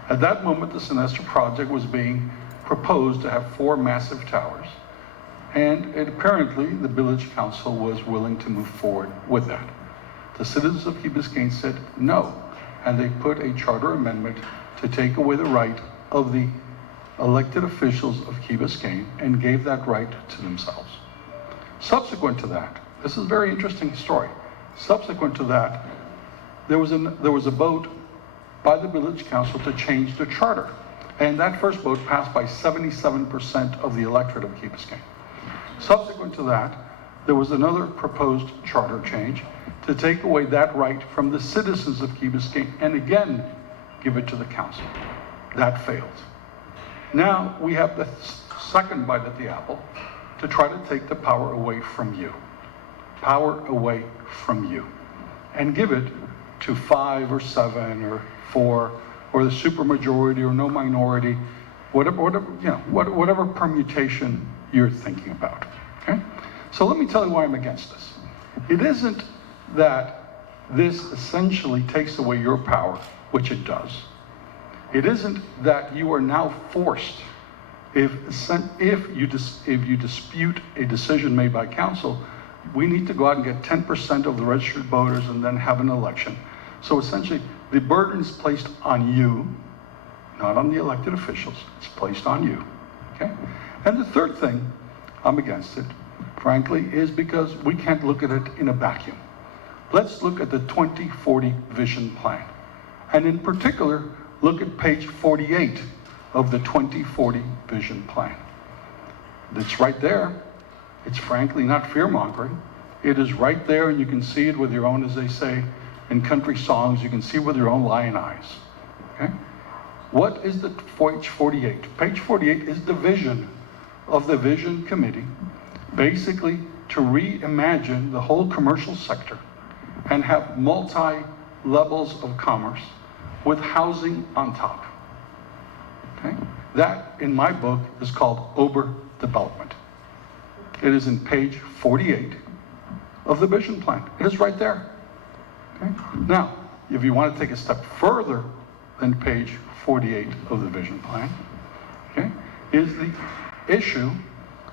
At that moment, the Sinesta project was being proposed to have 4 massive towers, and apparently the village council was willing to move forward with that. The citizens of Key Biscayne said no, and they put a charter amendment to take away the right of the elected officials of Key Biscayne and gave that right to themselves. Subsequent to that, this is a very interesting story. Subsequent to that, there was a vote by the village council to change the charter. And that first vote passed by 77% of the electorate of Key Biscayne. Subsequent to that, there was another proposed charter change to take away that right from the citizens of Key Biscayne and again give it to the council. That failed. Now we have the second bite at the apple to try to take the power away from you. Power away from you. And give it to 5 or 7 or 4 or the supermajority or no minority, whatever permutation you're thinking about. Okay? So let me tell you why I'm against this. It isn't that this essentially takes away your power, which it does. It isn't that you are now forced, if you dispute a decision made by council, we need to go out and get 10% of the registered voters and then have an election. So essentially, the burden is placed on you, not on the elected officials. It's placed on you. Okay? And the third thing I'm against it, frankly, is because we can't look at it in a vacuum. Let's look at the 2040 vision plan. And in particular, look at page 48 of the 2040 vision plan. It's right there. It's frankly not fear-mongering. It is right there, and you can see it with your own, as they say in country songs, you can see with your own lion eyes. Okay? What is the page 48? Page 48 is the vision of the Vision Committee, basically to reimagine the whole commercial sector and have multi-levels of commerce with housing on top. Okay? That, in my book, is called overdevelopment. It is in page 48 of the vision plan. It is right there. Okay? Now, if you want to take a step further than page 48 of the vision plan, okay, is the issue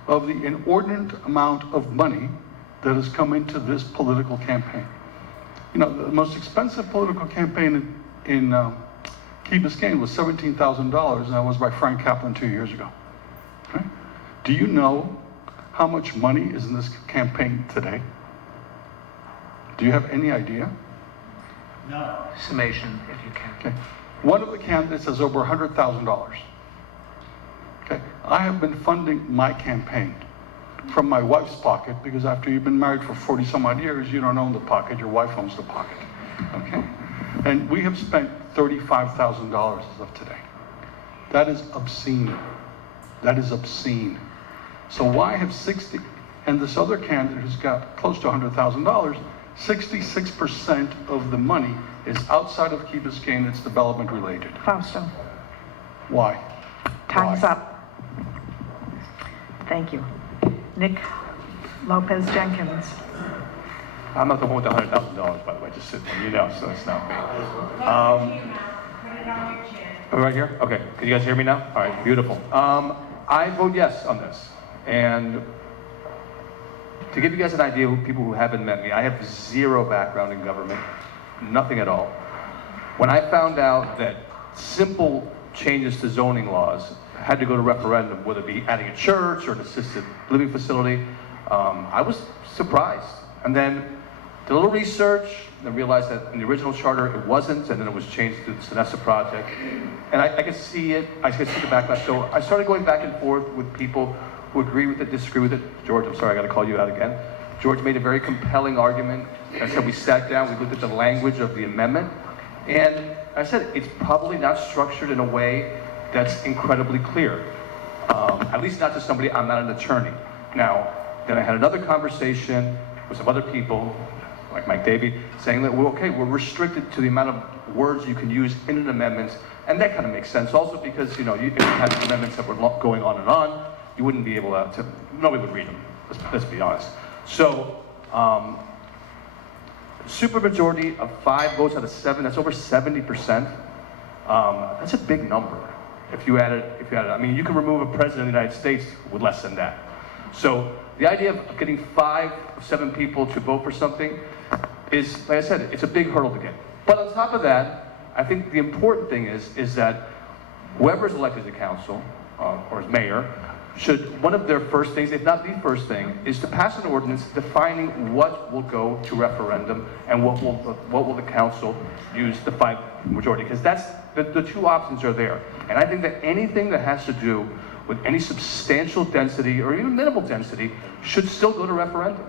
of the inordinate amount of money that has come into this political campaign. You know, the most expensive political campaign in Key Biscayne was $17,000, and that was by Frank Kaplan 2 years ago. Okay? Do you know how much money is in this campaign today? Do you have any idea? No. Summation, if you can. Okay. One of the candidates has over $100,000. Okay. I have been funding my campaign from my wife's pocket, because after you've been married for 40 some odd years, you don't own the pocket, your wife owns the pocket. Okay? And we have spent $35,000 as of today. That is obscene. That is obscene. So why have 60, and this other candidate who's got close to $100,000, 66% of the money is outside of Key Biscayne, it's development related. Fausto, Why? time's Why? up. Thank you. Nick Lopez Jenkins. I'm not the one with the $100,000, by the way, just sitting there, you know, so it's not me. Right here? Okay, can you guys hear me now? All right, beautiful. I vote yes on this. And to give you guys an idea of people who haven't met me, I have zero background in government, nothing at all. When I found out that simple changes to zoning laws had to go to referendum, whether it be adding a church or an assisted living facility, I was surprised. And then did a little research and realized that in the original charter it wasn't, and then it was changed to the Sinesta project. And I could see it, I could see the backlash. So I started going back and forth with people who agree with it, disagree with it. George, I'm sorry, I got to call you out again. George made a very compelling argument. I said we sat down, we looked at the language of the amendment, and I said it's probably not structured in a way that's incredibly clear. At least not to somebody, I'm not an attorney. Now, then I had another conversation with some other people, like Mike Davey, saying that we're restricted to the amount of words you can use in an amendment, and that kind of makes sense also because, if you had amendments that were going on, you wouldn't be able to nobody would read them, let's be honest. So, supermajority of 5 votes out of 7, that's over 70%. That's a big number. If you add it, I mean, you can remove a president of the United States with less than that. So the idea of getting 5 or 7 people to vote for something is, like I said, it's a big hurdle to get. But on top of that, I think the important thing is that whoever is elected to council or as mayor should, one of their first things, if not the first thing, is to pass an ordinance defining what will go to referendum and what will the council use the 5 majority, because that's the 2 options are there. And I think that anything that has to do with any substantial density or even minimal density should still go to referendum.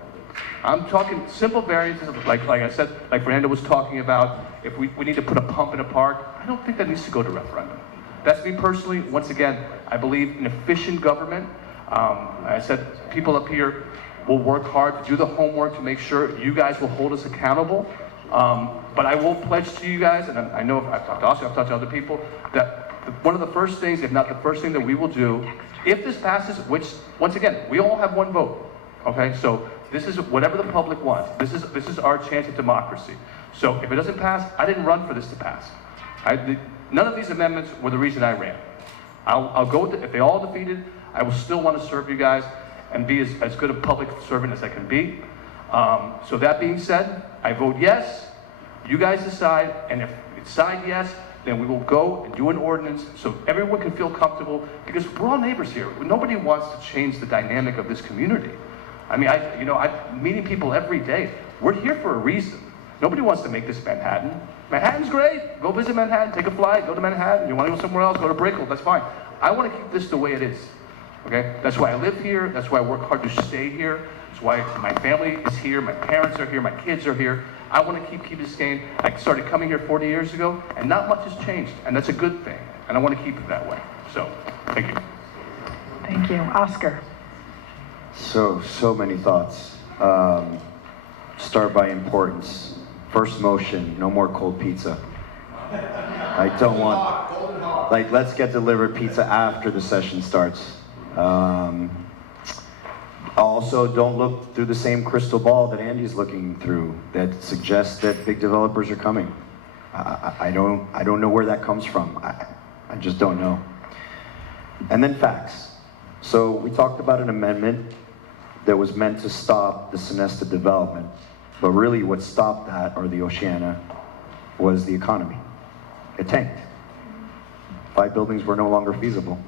I'm talking simple variances, like I said, like Fernando was talking about, if we need to put a pump in a park, I don't think that needs to go to referendum. That's me personally. Once again, I believe in efficient government. I said people up here will work hard to do the homework to make sure you guys will hold us accountable. But I will pledge to you guys, and I know I've talked to Oscar, I've talked to other people, that one of the first things, if not the first thing that we will do, if this passes, which, once again, we all have 1 vote, okay? So this is whatever the public wants. This is our chance at democracy. So if it doesn't pass, I didn't run for this to pass. None of these amendments were the reason I ran. I'll go with it. If they all defeated, I will still want to serve you guys and be as good a public servant as I can be. So that being said, I vote yes. You guys decide, and if you decide yes, then we will go and do an ordinance so everyone can feel comfortable, because we're all neighbors here. Nobody wants to change the dynamic of this community. I mean, I'm meeting people every day. We're here for a reason. Nobody wants to make this Manhattan. Manhattan's great. Go visit Manhattan, take a flight, go to Manhattan. You want to go somewhere else, go to Brickell, that's fine. I want to keep this the way it is, okay? That's why I live here. That's why I work hard to stay here. That's why my family is here, my parents are here, my kids are here. I want to keep Key Biscayne. I started coming here 40 years ago, and not much has changed, and that's a good thing. And I want to keep it that way. So, thank you. Thank you. Oscar? So many thoughts. Start by importance. First motion, no more cold pizza. I don't want, let's get delivered pizza after the session starts. Also, don't look through the same crystal ball that Andy's looking through that suggests that big developers are coming. I don't know where that comes from. I just don't know. And then facts. So we talked about an amendment that was meant to stop the Sonesta development, but really what stopped that, or the Oceana, was the economy. It tanked. 5 buildings were no longer feasible.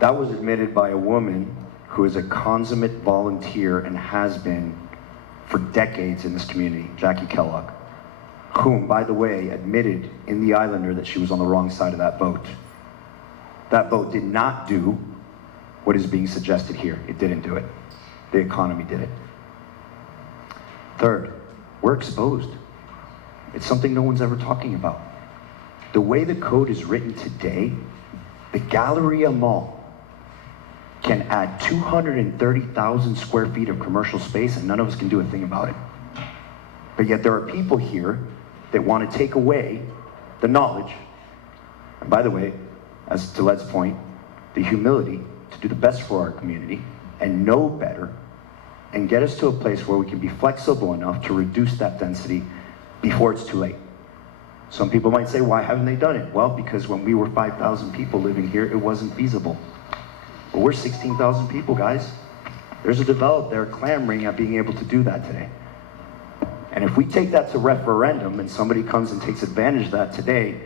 That was admitted by a woman who is a consummate volunteer and has been for decades in this community, Jackie Kellogg, whom, by the way, admitted in the Islander that she was on the wrong side of that boat. That boat did not do what is being suggested here. It didn't do it. The economy did it. Third, we're exposed. It's something no one's ever talking about. The way the code is written today, the Galleria Mall can add 230,000 square feet of commercial space, and none of us can do a thing about it. But yet there are people here that want to take away the knowledge, and by the way, as to Led's point, the humility to do the best for our community and know better and get us to a place where we can be flexible enough to reduce that density before it's too late. Some people might say, why haven't they done it? Well, because when we were 5,000 people living here, it wasn't feasible. But we're 16,000 people, guys. There's a developer there clamoring at being able to do that today. And if we take that to referendum and somebody comes and takes advantage of that today,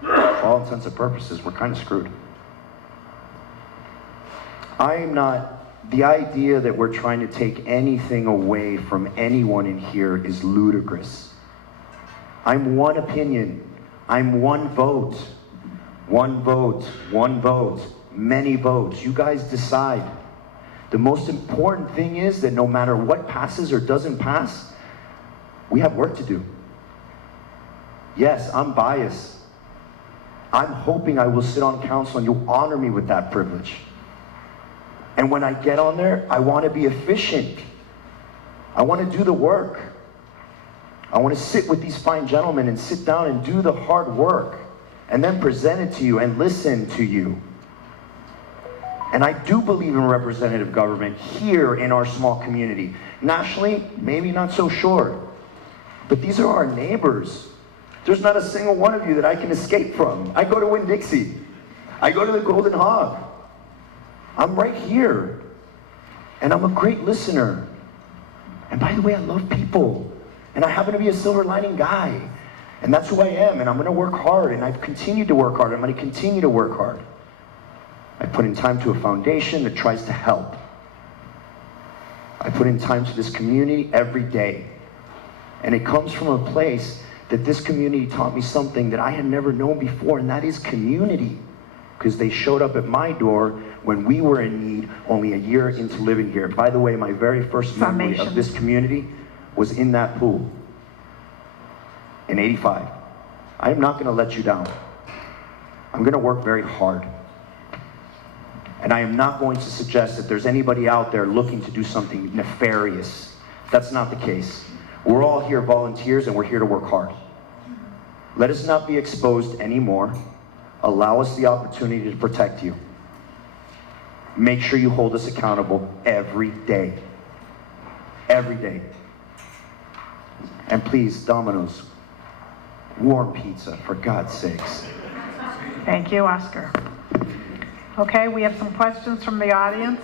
for all intents and purposes, we're kind of screwed. The idea that we're trying to take anything away from anyone in here is ludicrous. I'm one opinion. I'm one vote. One vote. One vote. Many votes. You guys decide. The most important thing is that no matter what passes or doesn't pass, we have work to do. Yes, I'm biased. I'm hoping I will sit on council and you'll honor me with that privilege. And when I get on there, I want to be efficient. I want to do the work. I want to sit with these fine gentlemen and sit down and do the hard work and then present it to you and listen to you. And I do believe in representative government here in our small community. Nationally, maybe not so sure. But these are our neighbors. There's not a single one of you that I can escape from. I go to Winn-Dixie. I go to the Golden Hog. I'm right here. And I'm a great listener. And by the way, I love people. And I happen to be a silver lining guy. And that's who I am. And I'm going to work hard. And I've continued to work hard. I'm going to continue to work hard. I put in time to a foundation that tries to help. I put in time to this community every day. And it comes from a place that this community taught me something that I had never known before, and that is community. Because they showed up at my door when we were in need only a year into living here. By the way, my very first memory of this community was in that pool in '85. I am not going to let you down. I'm going to work very hard. And I am not going to suggest that there's anybody out there looking to do something nefarious. That's not the case. We're all here volunteers and we're here to work hard. Let us not be exposed anymore. Allow us the opportunity to protect you. Make sure you hold us accountable every day. Every day. And please, Domino's, warm pizza, for God's sakes. Thank you, Oscar. Okay, we have some questions from the audience.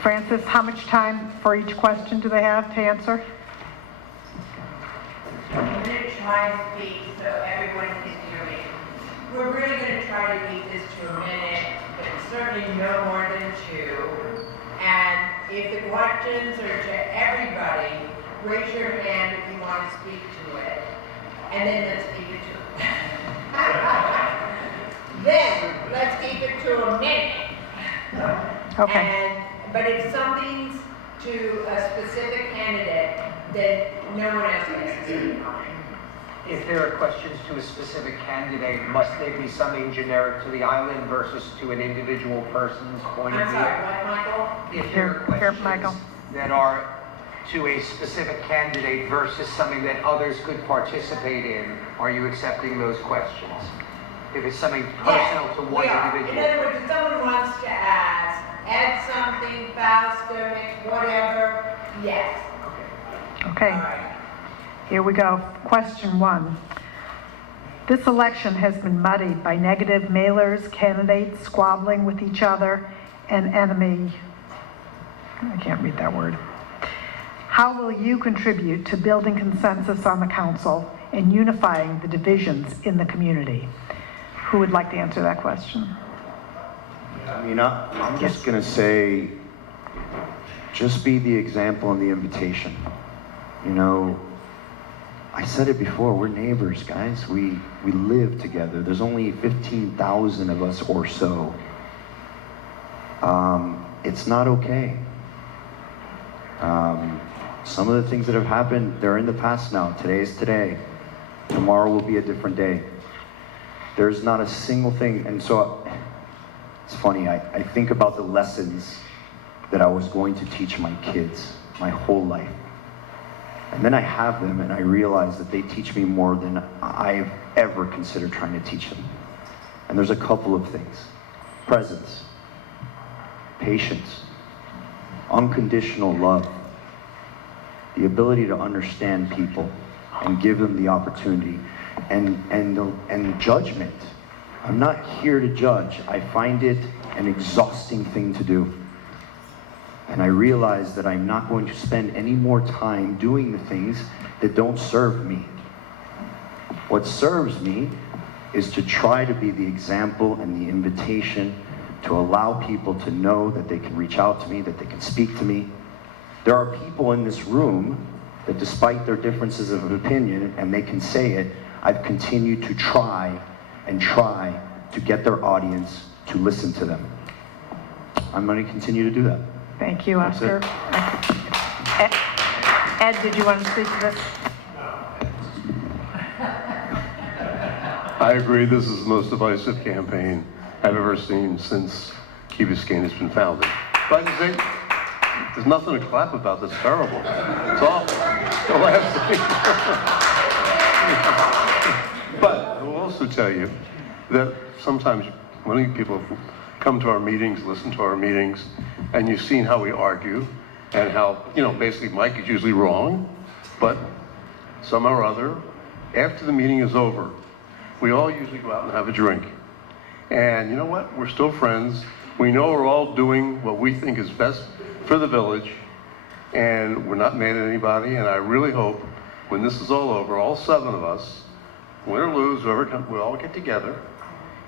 Francis, how much time for each question do they have to answer? I'm going to try to speak so everyone can hear me. We're really going to try to keep this to a minute, but certainly no more than 2. And if the questions are to everybody, raise your hand if you want to speak to it. And then let's keep it to Then let's keep it to a minute. Okay. But if something's to a specific candidate, then no one else gets to speak on it. If there are questions to a specific candidate, must they be something generic to the island versus to an individual person's point of I'm view? sorry, what, Michael? If there are Here, questions Michael. that are to a specific candidate versus something that others could participate in, are you accepting those questions? If it's something personal to one we are. individual. In other words, if someone wants to add something, Fausto, whatever, yes. Okay. All right. Here we go. Question 1. This election has been muddied by negative mailers, candidates squabbling with each other, and enemy. I can't read that word. How will you contribute to building consensus on the council and unifying the divisions in the community? Who would like to answer that question? I mean, I'm just going to say, just be the example and the invitation. You know, I said it before, we're neighbors, guys. We live together. There's only 15,000 of us or so. It's not okay. Some of the things that have happened, they're in the past now. Today is today. Tomorrow will be a different day. There's not a single thing, and so it's funny, I think about the lessons that I was going to teach my kids my whole life. And then I have them and I realize that they teach me more than I've ever considered trying to teach them. And there's a couple of things. Presence, patience, unconditional love, the ability to understand people and give them the opportunity, and judgment. I'm not here to judge. I find it an exhausting thing to do. And I realize that I'm not going to spend any more time doing the things that don't serve me. What serves me is to try to be the example and the invitation to allow people to know that they can reach out to me, that they can speak to me. There are people in this room that despite their differences of opinion, and they can say it, I've continued to try to get their audience to listen to them. I'm going to continue to do that. Thank you, That's Oscar. Ed, did you want to speak to this? I agree, this is the most divisive campaign I've ever seen since Key Biscayne has been founded. But at the There's nothing to clap about. That's terrible. It's awful. The last thing. But I will also tell you that sometimes many people come to our meetings, listen to our meetings, and you've seen how we argue and how, basically Mike is usually wrong, but somehow or other, after the meeting is over, we all usually go out and have a drink. And you know what? We're still friends. We know we're all doing what we think is best for the village, and we're not mad at anybody, and I really hope when this is all over, all 7 of us, win or lose, whoever comes, we all get together,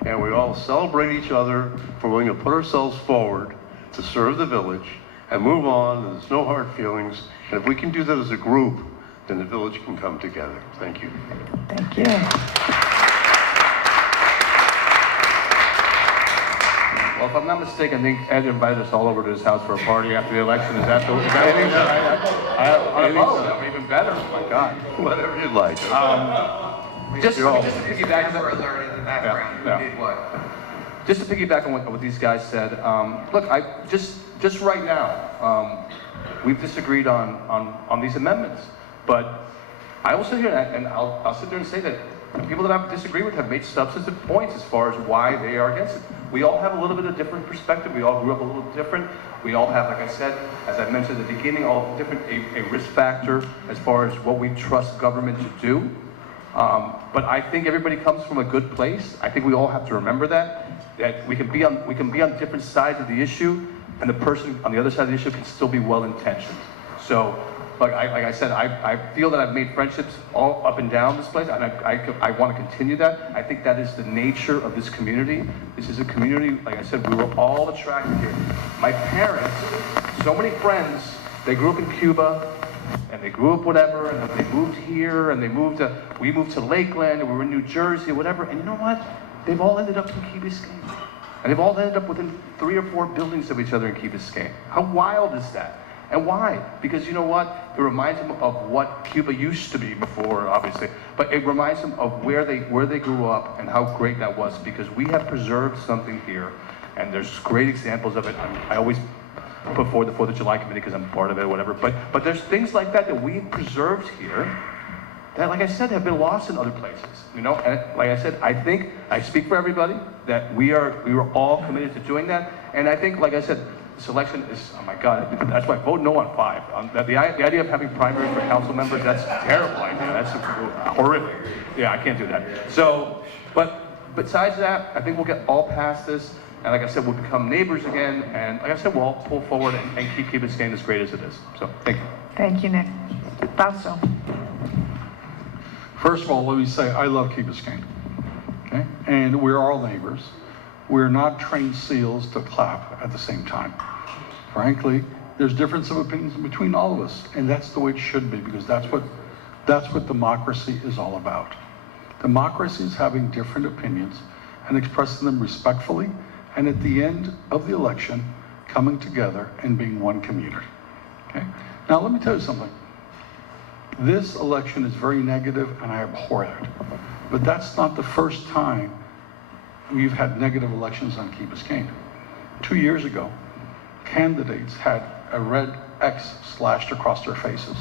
and we all celebrate each other for willing to put ourselves forward to serve the village and move on, and there's no hard feelings. And if we can do that as a group, then the village can come together. Thank you. Thank you. Well, if I'm not mistaken, I think Ed invited us all over to his house for a party after the election. Is that what even better. Oh my God. Whatever you like. Just to Piggyback for alert in the background. Yeah. Who did what? Just to piggyback on what these guys said, look, just right now, we've disagreed on these amendments, but I will sit here and I'll sit there and say that the people that I've disagreed with have made substantive points as far as why they are against it. We all have a little bit of different perspective. We all grew up a little different. We all have, like I said, as I mentioned at the beginning, all different a risk factor as far as what we trust government to do. But I think everybody comes from a good place. I think we all have to remember that we can be on different sides of the issue, and the person on the other side of the issue can still be well-intentioned. So, like I said, I feel that I've made friendships all up and down this place, and I want to continue that. I think that is the nature of this community. This is a community, like I said, we were all attracted here. My parents, so many friends, they grew up in Cuba, and they grew up whatever, and they moved here, and we moved to Lakeland, and we were in New Jersey, whatever, and you know what? They've all ended up in Key Biscayne. And they've all ended up within 3 or 4 buildings of each other in Key Biscayne. How wild is that? And why? Because you know what? It reminds them of what Cuba used to be before, obviously, but it reminds them of where they grew up and how great that was, because we have preserved something here, and there's great examples of it. I always put forward the 4th of July committee because I'm part of it or whatever, but there's things like that we preserved here that, like I said, have been lost in other places, And like I said, I think, I speak for everybody, that we were all committed to doing that, and I think, like I said, this election is, oh my God, that's why I vote no on 5. The idea of having primaries for council members, that's a terrible idea, that's horrific. Yeah, I can't do that. So, but besides that, I think we'll get all past this, and like I said, we'll become neighbors again, and like I said, we'll all pull forward and keep Key Biscayne as great as it is. So, thank you. Thank you, Nick. Fausto. First of all, let me say, I love Key Biscayne, okay? And we're all neighbors. We're not trained seals to clap at the same time. Frankly, there's difference of opinions between all of us, and that's the way it should be, because that's what democracy is all about. Democracy is having different opinions and expressing them respectfully, and at the end of the election, coming together and being one community, okay? Now, let me tell you something. This election is very negative, and I abhor it. But that's not the first time we've had negative elections on Key Biscayne. 2 years ago, candidates had a red X slashed across their faces.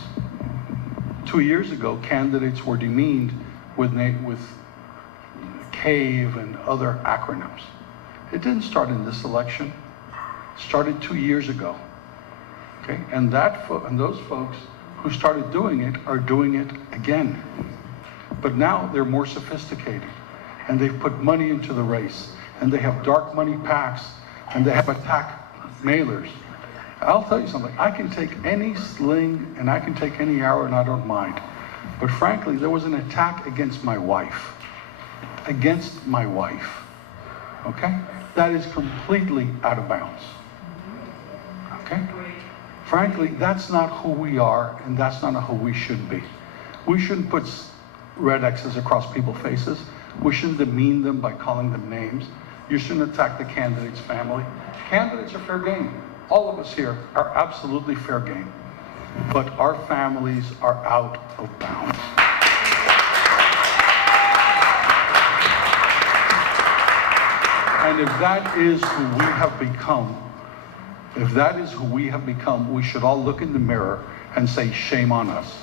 2 years ago, candidates were demeaned with CAVE and other acronyms. It didn't start in this election. It started 2 years ago. Okay, and those folks who started doing it are doing it again. But now they're more sophisticated, and they've put money into the race, and they have dark money PACs, and they have attack mailers. I'll tell you something, I can take any sling and I can take any arrow and I don't mind. But frankly, there was an attack against my wife. Against my wife. Okay? That is completely out of bounds. Okay? Frankly, that's not who we are, and that's not who we should be. We shouldn't put red X's across people's faces. We shouldn't demean them by calling them names. You shouldn't attack the candidate's family. Candidates are fair game. All of us here are absolutely fair game. But our families are out of bounds. And if that is who we have become, If that is who we have become, we should all look in the mirror and say, shame on us.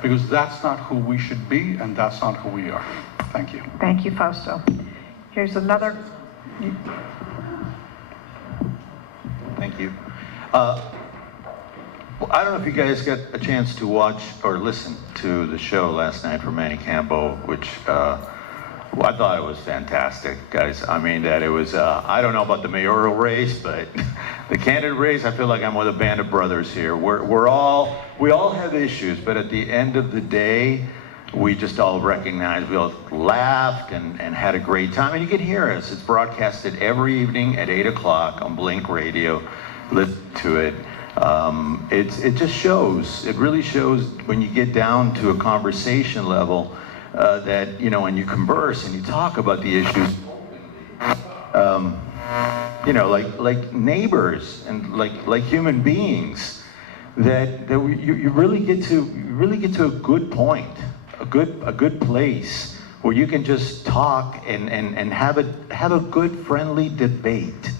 Because that's not who we should be, and that's not who we are. Thank you. Thank you, Fausto. Here's another. Thank you. I don't know if you guys got a chance to watch or listen to the show last night from Manny Campo, which I thought it was fantastic, guys. I mean, that it was, I don't know about the mayoral race, but the candidate race, I feel like I'm with a band of brothers here. We all have issues, but at the end of the day, we just all recognized, we all laughed and had a great time. And you can hear us. It's broadcasted every evening at 8 o'clock on Blink Radio. Listen to it. It just shows, it really shows when you get down to a conversation level that, you know, when you converse and you talk about the issues, you know, like neighbors and like human beings, that you really get to a good point, a good place where you can just talk and have a good friendly debate.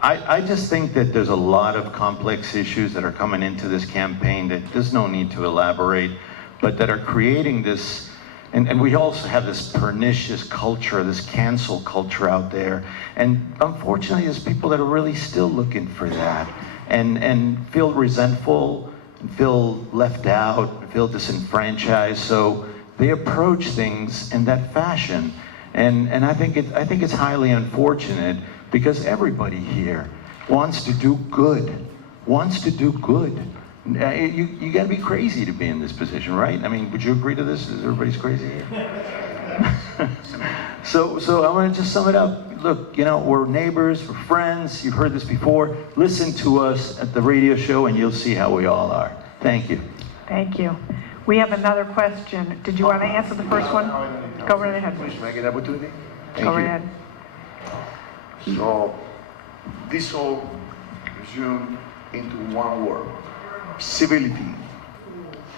I just think that there's a lot of complex issues that are coming into this campaign that there's no need to elaborate, but that are creating this, and we also have this pernicious culture, this cancel culture out there. And unfortunately, there's people that are really still looking for that and feel resentful, and feel left out, and feel disenfranchised. So they approach things in that fashion. And I think it's highly unfortunate, because everybody here wants to do good, You got to be crazy to be in this position, right? I mean, would you agree to this? Is everybody's crazy here? So I want to just sum it up. Look, you know, we're neighbors, we're friends. You've heard this before. Listen to us at the radio show, and you'll see how we all are. Thank you. Thank you. We have another question. Did you want to answer the first one? Go right ahead. Please, may I get the opportunity? Thank Go right you. ahead. So, this all resumed into one word: civility.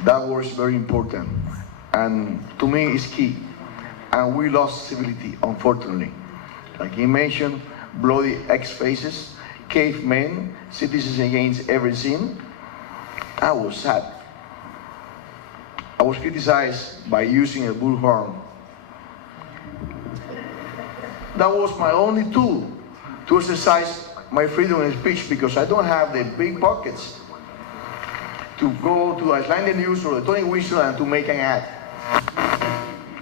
That word is very important, and to me it's key. And we lost civility, unfortunately. Like he mentioned, bloody X-faces, cavemen, citizens against every sin. I was sad. I was criticized by using a bullhorn. That was my only tool to exercise my freedom of speech, because I don't have the big pockets to go to Icelandic News or the Tony Whistle and to make an ad.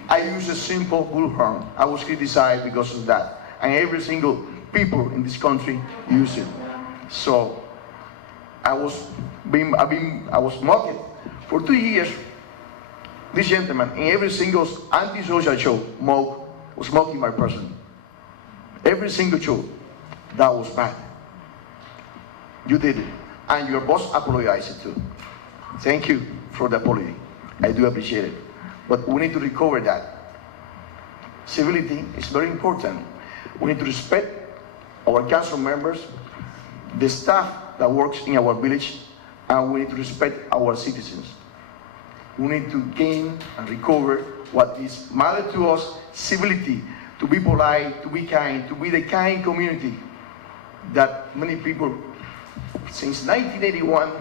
I use a simple bullhorn. I was criticized because of that. And every single people in this country use it. So I was mocked for 2 years. This gentleman in every single anti-social show was mocking my person. Every single show. That was bad. You did it. And your boss apologized it too. Thank you for the apology. I do appreciate it. But we need to recover that. Civility is very important. We need to respect our council members, the staff that works in our village, and we need to respect our citizens. We need to gain and recover what is matter to us: civility, to be polite, to be kind, to be the kind community that many people, since 1981,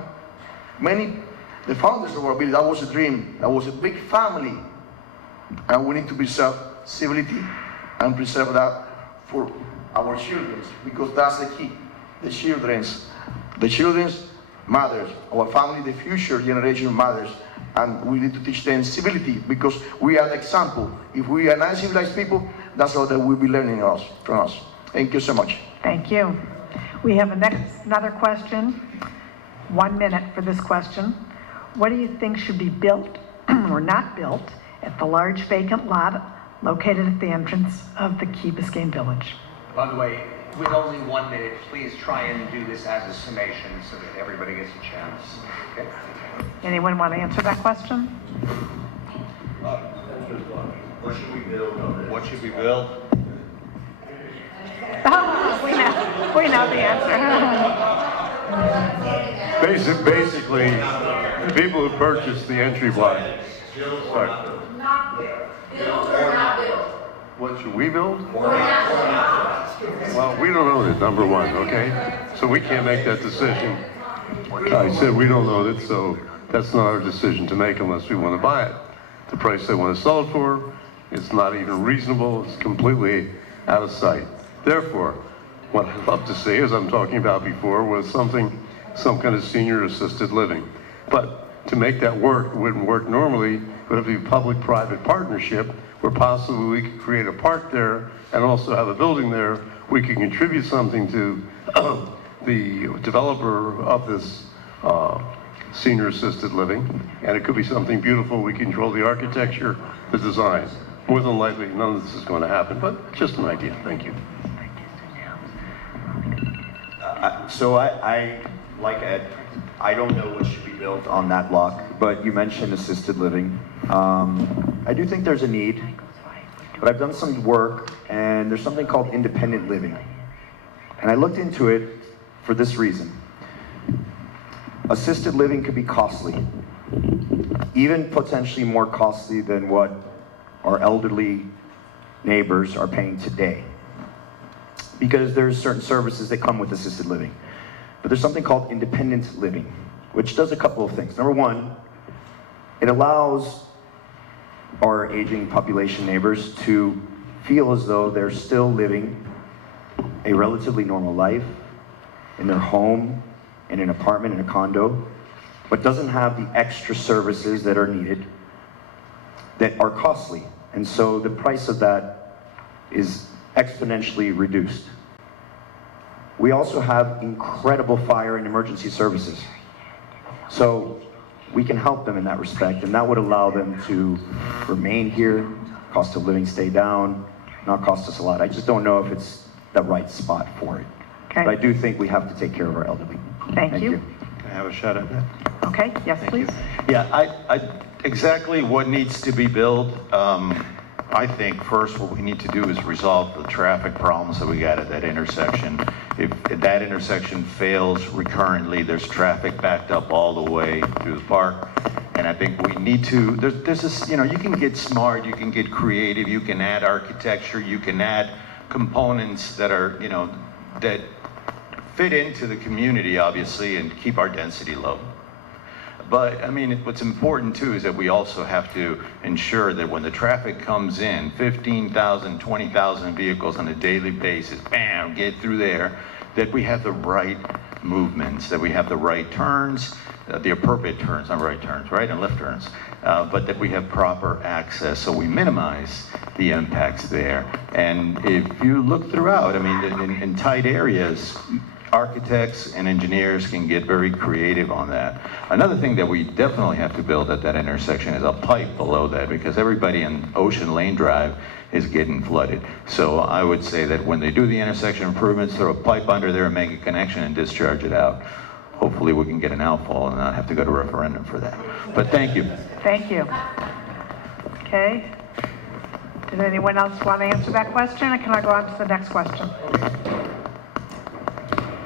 the founders of our village, that was a dream, that was a big family. And we need to preserve civility and preserve that for our children, because that's the key. The children's mothers, our family, the future generation matters. And we need to teach them civility, because we are the example. If we are non-civilized people, that's all they will be learning from us. Thank you so much. Thank you. We have another question. 1 minute for this question. What do you think should be built or not built at the large vacant lot located at the entrance of the Key Biscayne Village? By the way, with only 1 minute, please try and do this as a summation so that everybody gets a chance. Okay? Anyone want to answer that question? What should we build? What should we build? We know the answer. Basically, the people who purchased the entry block. Sorry. Not build. Build or not build? What should we build? Or not build. Well, Well, we don't own it, number one, okay? So we can't make that decision. I said we don't own it, so that's not our decision to make unless we want to buy it. The price they want to sell it for, it's not even reasonable, it's completely out of sight. Therefore, what I'd love to see, as I'm talking about before, was some kind of senior assisted living. But to make that work, it wouldn't work normally, it would have to be public-private partnership, where possibly we could create a park there and also have a building there. We could contribute something to the developer of this senior assisted living, and it could be something beautiful. We control the architecture, the design. More than likely, none of this is going to happen, but just an idea. Thank you. So I, like Ed, I don't know what should be built on that block, but you mentioned assisted living. I do think there's a need, but I've done some work, and there's something called independent living. And I looked into it for this reason. Assisted living could be costly, even potentially more costly than what our elderly neighbors are paying today, because there's certain services that come with assisted living. But there's something called independent living, which does a couple of things. Number one, it allows our aging population neighbors to feel as though they're still living a relatively normal life in their home, in an apartment, in a condo, but doesn't have the extra services that are needed that are costly. And so the price of that is exponentially reduced. We also have incredible fire and emergency services. So we can help them in that respect, and that would allow them to remain here, cost of living stay down, not cost us a lot. I just don't know if it's the right spot for it. Okay. But I do think we have to take care of our elderly. Thank you. Can I have a shot at that? Okay, yes, please. Yeah, exactly what needs to be built. I think first what we need to do is resolve the traffic problems that we got at that intersection. If that intersection fails recurrently, there's traffic backed up all the way through the park. And I think we need to, there's this, you can get smart, you can get creative, you can add architecture, you can add components that are, that fit into the community, obviously, and keep our density low. But, what's important, too, is that we also have to ensure that when the traffic comes in, 15,000, 20,000 vehicles on a daily basis, bam, get through there, that we have the right movements, that we have the right turns, the appropriate turns, not right turns, right, and left turns, but that we have proper access so we minimize the impacts there. And if you look throughout, in tight areas, architects and engineers can get very creative on that. Another thing that we definitely have to build at that intersection is a pipe below that, because everybody in Ocean Lane Drive is getting flooded. So I would say that when they do the intersection improvements, throw a pipe under there and make a connection and discharge it out. Hopefully we can get an outfall and not have to go to referendum for that. But thank you. Thank you. Okay. Did anyone else want to answer that question, or can I go on to the next question?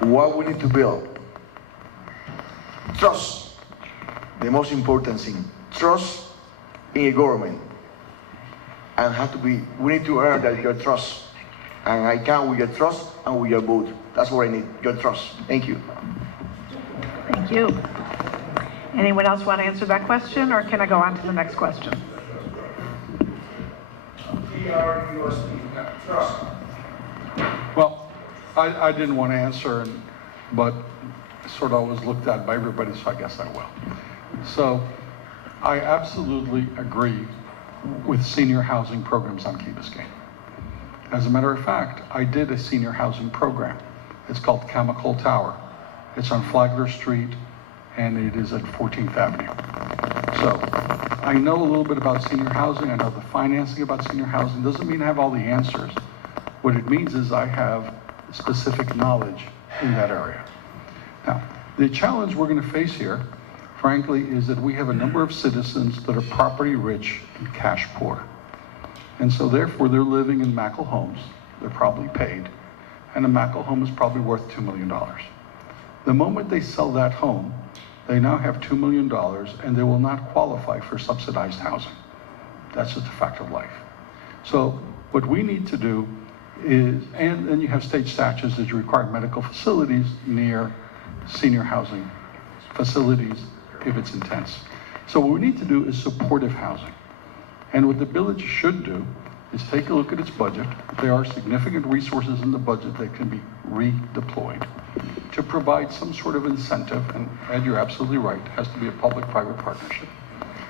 What we need to build? Trust. The most important thing. Trust in a government. And we need to earn that, your trust. And I count with your trust and with your vote. That's what I need, your trust. Thank you. Thank you. Anyone else want to answer that question, or can I go on to the next question? Trust. Well, I didn't want to answer, but sort of was looked at by everybody, so I guess I will. So I absolutely agree with senior housing programs on Key Biscayne. As a matter of fact, I did a senior housing program. It's called Chemical Tower. It's on Flagler Street, and it is at 14th Avenue. So I know a little bit about senior housing. I know the financing about senior housing. Doesn't mean I have all the answers. What it means is I have specific knowledge in that area. Now, the challenge we're going to face here, frankly, is that we have a number of citizens that are property rich and cash poor. And so therefore they're living in Mackle homes. They're probably paid. And a Mackle home is probably worth $2 million. The moment they sell that home, they now have $2 million and they will not qualify for subsidized housing. That's just a fact of life. So what we need to do and then you have state statutes that require medical facilities near senior housing facilities if it's intense. So what we need to do is supportive housing. And what the village should do is take a look at its budget. There are significant resources in the budget that can be redeployed to provide some sort of incentive, and Ed, you're absolutely right, it has to be a public-private partnership.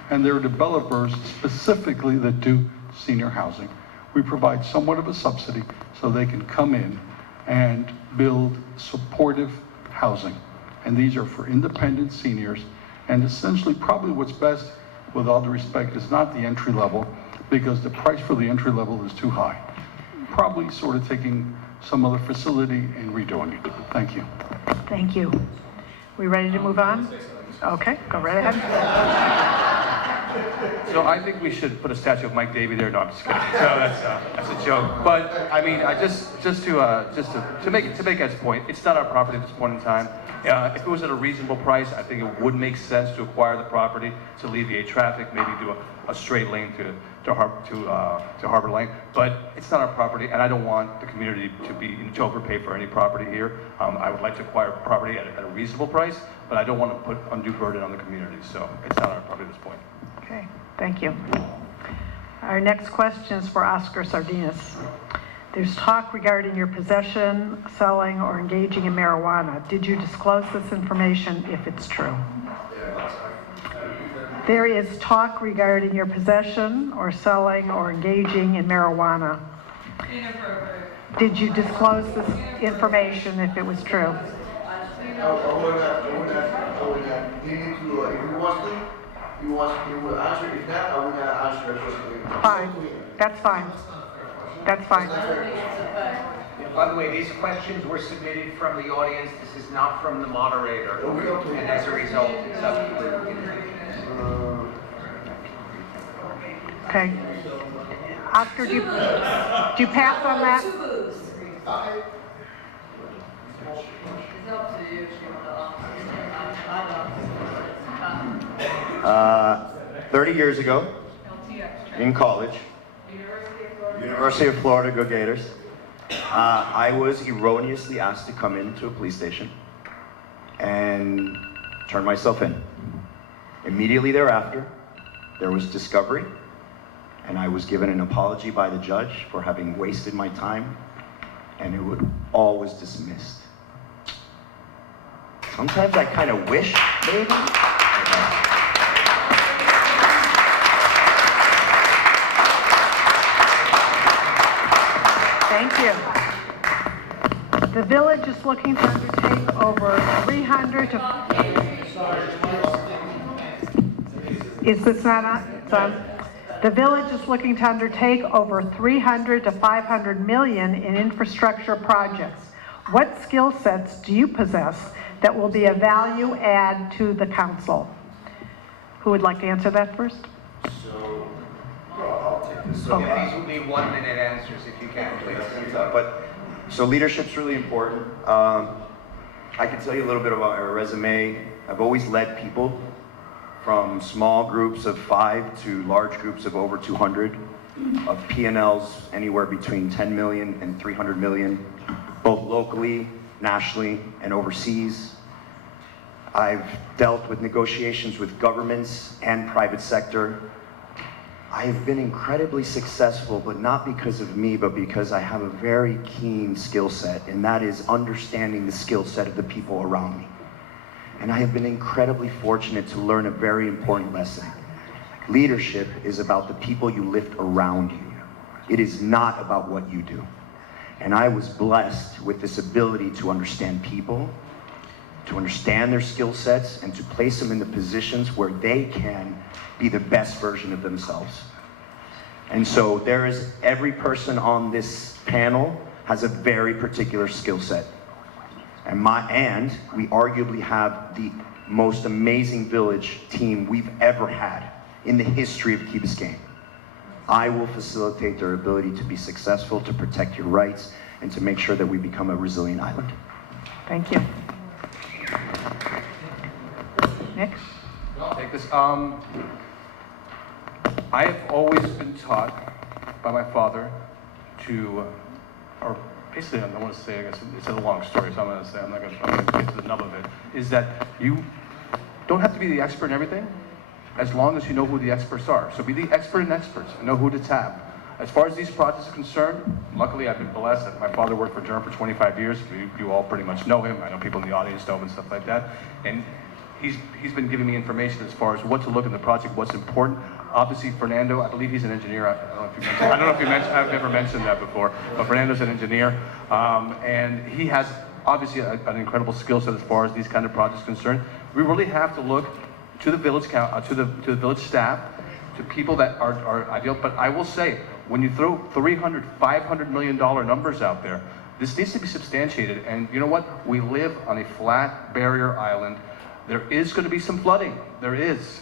And there are developers specifically that do senior housing. We provide somewhat of a subsidy so they can come in and build supportive housing. And these are for independent seniors. And essentially, probably what's best, with all due respect, is not the entry level, because the price for the entry level is too high. Probably sort of taking some other facility and redoing it. Thank you. Thank you. We ready to move on? Okay, go right ahead. So I think we should put a statue of Mike Davey there. No, I'm just kidding. So that's a joke. But I mean, just to make Ed's point, it's not our property at this point in time. If it was at a reasonable price, I think it would make sense to acquire the property to alleviate traffic, maybe do a straight lane to Harbor Lane. But it's not our property, and I don't want the community to overpay for any property here. I would like to acquire property at a reasonable price, but I don't want to put undue burden on the community. So it's not our property at this point. Okay, thank you. Our next question is for Oscar Sardinas. There's talk regarding your possession, selling, or engaging in marijuana. Did you disclose this information if it's true? There is talk regarding your possession or selling or engaging in marijuana. Did you disclose this information if it was true? He will answer. If not, I will not answer that question. Fine, that's fine. That's fine. By the way, these questions were submitted from the audience. This is not from the moderator. And as a result, it's up to the Okay. Oscar, do you pass on that? 30 years ago, in college, University of Florida, go Gators, I was erroneously asked to come into a police station and turn myself in. Immediately thereafter, there was discovery, and I was given an apology by the judge for having wasted my time, and it all was dismissed. Sometimes I kind of wish, maybe. Thank you. The village is looking to undertake over 300 to... Is this not on? It's on. The village is looking to undertake over 300 to 500 million in infrastructure projects. What skill sets do you possess that will be a value add to the council? Who would like to answer that first? So, I'll take this. Yeah, these will be 1-minute answers if you can, please. So leadership's really important. I can tell you a little bit about my resume. I've always led people from small groups of 5 to large groups of over 200, of P&Ls anywhere between 10 million and 300 million, both locally, nationally, and overseas. I've dealt with negotiations with governments and private sector. I've been incredibly successful, but not because of me, but because I have a very keen skill set, and that is understanding the skill set of the people around me. And I have been incredibly fortunate to learn a very important lesson. Leadership is about the people you lift around you. It is not about what you do. And I was blessed with this ability to understand people, to understand their skill sets, and to place them in the positions where they can be the best version of themselves. And so every person on this panel has a very particular skill set. And we arguably have the most amazing village team we've ever had in the history of Key Biscayne. I will facilitate their ability to be successful, to protect your rights, and to make sure that we become a resilient island. Thank you. Nick? I'll take this. I have always been taught by my father to basically, I want to say, I guess, it's a long story, so I'm going to say, I'm going to get to the nub of it, is that you don't have to be the expert in everything, as long as you know who the experts are. So be the expert in experts and know who to tap. As far as these projects are concerned, luckily I've been blessed that my father worked for Durham for 25 years. You all pretty much know him. I know people in the audience know him and stuff like that. And he's been giving me information as far as what to look in the project, what's important. Obviously, Fernando, I believe he's an engineer. I don't know if you mentioned, I've never mentioned that before, but Fernando's an engineer. And he has obviously an incredible skill set as far as these kind of projects are concerned. We really have to look to the village to the village staff, to people that are ideal. But I will say, when you throw $300, $500 million numbers out there, this needs to be substantiated. And you know what? We live on a flat barrier island. There is going to be some flooding. There is.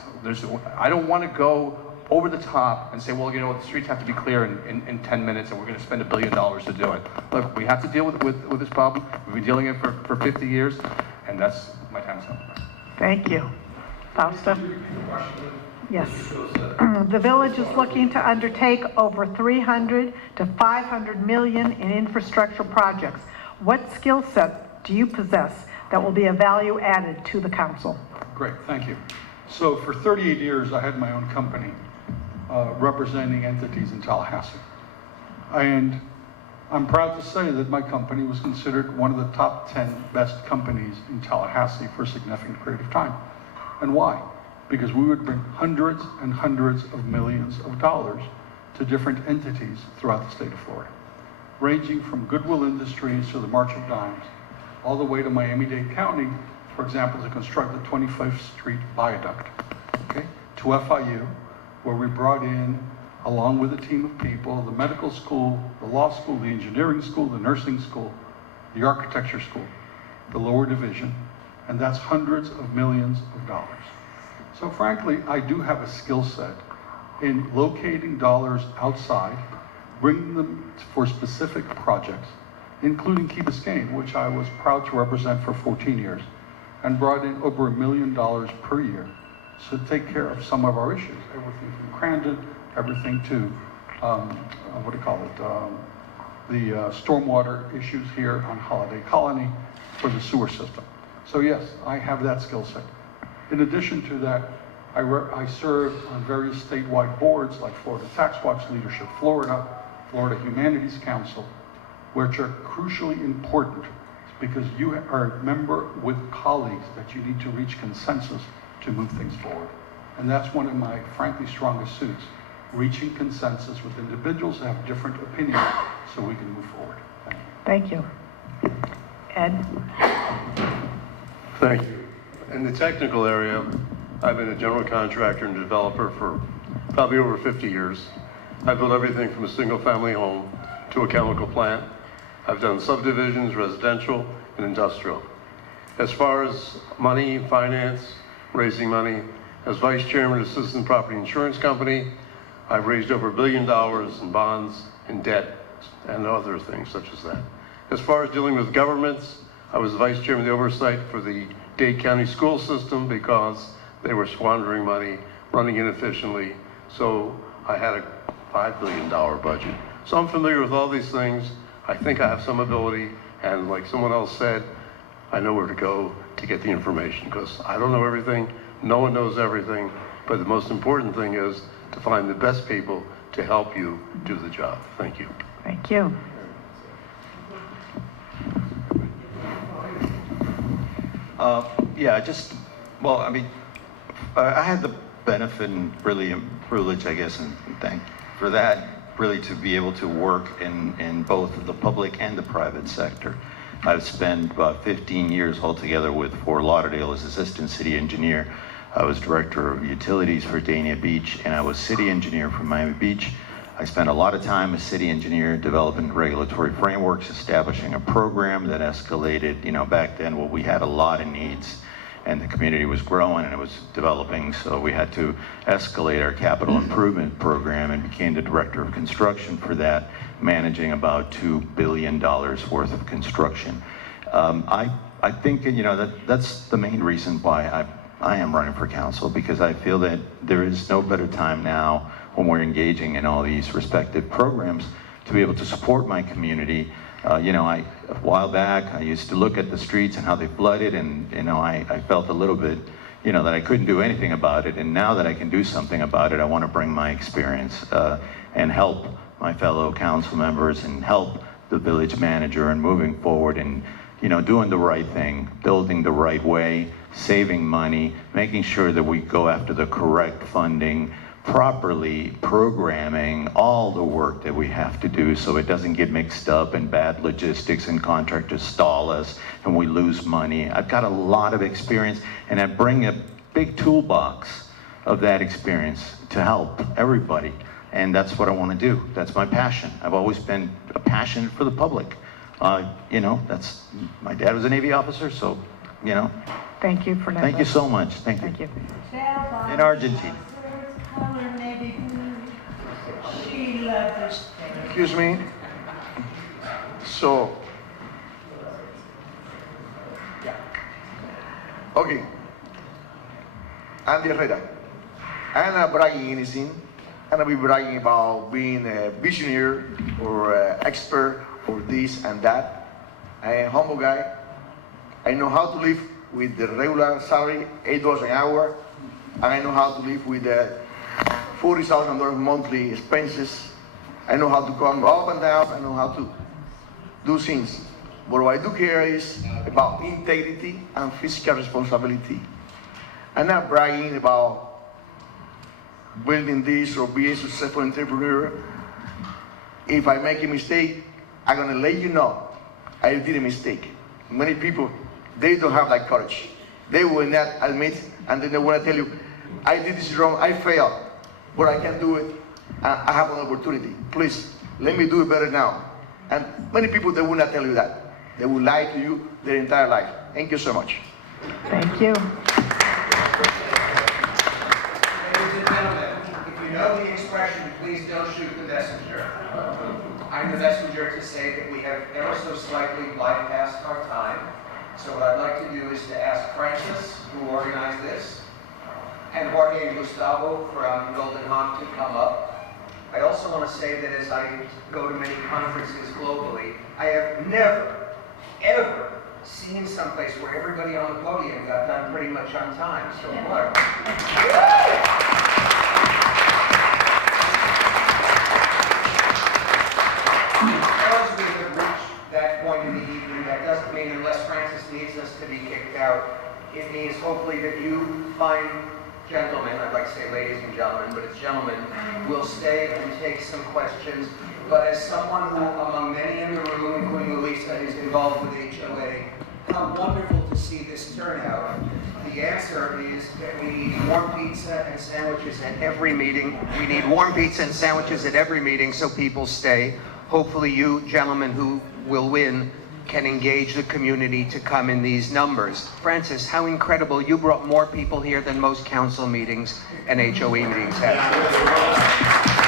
I don't want to go over the top and say, well, you know, the streets have to be clear in 10 minutes and we're going to spend $1 billion to do it. Look, we have to deal with this problem. We've been dealing with it for 50 years, and that's my time's up. Thank you. Fausta? Yes. The village is looking to undertake over 300 to 500 million in infrastructure projects. What skill set do you possess that will be a value added to the council? Great, thank you. So for 38 years, I had my own company representing entities in Tallahassee. And I'm proud to say that my company was considered one of the top 10 best companies in Tallahassee for a significant period of time. And why? Because we would bring hundreds and hundreds of millions of dollars to different entities throughout the state of Florida, ranging from Goodwill Industries to the March of Dimes, all the way to Miami-Dade County, for example, to construct the 25th Street Viaduct, okay, to FIU, where we brought in, along with a team of people, the medical school, the law school, the engineering school, the nursing school, the architecture school, the lower division, and that's hundreds of millions of dollars. So frankly, I do have a skill set in locating dollars outside, bringing them for specific projects, including Key Biscayne, which I was proud to represent for 14 years, and brought in over $1 million per year to take care of some of our issues, everything from Crandon, everything to, the stormwater issues here on Holiday Colony for the sewer system. So yes, I have that skill set. In addition to that, I serve on various statewide boards like Florida Tax Watch, Leadership Florida, Florida Humanities Council, which are crucially important because you are a member with colleagues that you need to reach consensus to move things forward. And that's one of my, frankly, strongest suits, reaching consensus with individuals that have different opinions so we can move forward. Thank you. Ed? Thank you. In the technical area, I've been a general contractor and developer for probably over 50 years. I've built everything from a single-family home to a chemical plant. I've done subdivisions, residential, and industrial. As far as money, finance, raising money, as vice chairman of Citizen Property Insurance Company, I've raised over $1 billion in bonds, in debt, and other things such as that. As far as dealing with governments, I was the vice chairman of the oversight for the Dade County school system because they were squandering money, running inefficiently. So I had a $5 billion budget. So I'm familiar with all these things. I think I have some ability, and like someone else said, I know where to go to get the information because I don't know everything, no one knows everything, but the most important thing is to find the best people to help you do the job. Thank you. Thank you. I had the benefit and really privilege, I guess, and thank for that, really to be able to work in both the public and the private sector. I've spent about 15 years altogether with Fort Lauderdale as assistant city engineer. I was director of utilities for Dania Beach, and I was city engineer for Miami Beach. I spent a lot of time as city engineer developing regulatory frameworks, establishing a program that escalated, back then we had a lot of needs and the community was growing and it was developing, so we had to escalate our capital improvement program and became the director of construction for that, managing about $2 billion worth of construction. I think, that's the main reason why I am running for council, because I feel that there is no better time now when we're engaging in all these respective programs to be able to support my community A while back, I used to look at the streets and how they flooded, and, I felt a little bit, that I couldn't do anything about it. And now that I can do something about it, I want to bring my experience and help my fellow council members and help the village manager in moving forward and, doing the right thing, building the right way, saving money, making sure that we go after the correct funding, properly programming all the work that we have to do so it doesn't get mixed up and bad logistics and contractors stall us and we lose money. I've got a lot of experience, and I bring a big toolbox of that experience to help everybody. And that's what I want to do. That's my passion. I've always been passionate for the public. That's, my dad was a Navy officer, so, Thank you, Fernando. Thank you so much. Thank you. Thank you. In Argentina. Excuse me. So, okay. Andy Herrera. I'm not bragging anything. I'm not be bragging about being a visionary or expert or this and that. I'm a humble guy. I know how to live with the regular salary, $8 an hour. I know how to live with $40,000 monthly expenses. I know how to come up and down. I know how to do things. But what I do care is about integrity and fiscal responsibility. I'm not bragging about building this or being a successful entrepreneur. If I make a mistake, I'm gonna let you know I did a mistake. Many people, they don't have that courage. They will not admit, and then they want to tell you, I did this wrong, I failed, but I can do it. I have an opportunity. Please, let me do it better now. And many people, they will not tell you that. They will lie to you their entire life. Thank you so much. Thank you. Ladies and gentlemen, if you know the expression, please don't shoot the messenger. I'm the messenger to say that we have ever so slightly bypassed our time. So what I'd like to do is to ask Francis, who organized this, and Jorge and Gustavo from Golden Hawk to come up. I also want to say that as I go to many conferences globally, I have never, ever seen someplace where everybody on the podium got done pretty much on time. So what? Because we have reached that point in the evening, that doesn't mean unless Francis needs us to be kicked out, it means hopefully that you find gentlemen, I'd like to say ladies and gentlemen, but it's gentlemen, will stay and take some questions. But as someone who, among many in the room, including Elisa, is involved with HOA, how wonderful to see this turnout. The answer is that we need warm pizza and sandwiches at every meeting. We need warm pizza and sandwiches at every meeting so people stay. Hopefully you gentlemen who will win can engage the community to come in these numbers. Francis, how incredible. You brought more people here than most council meetings and HOA meetings have.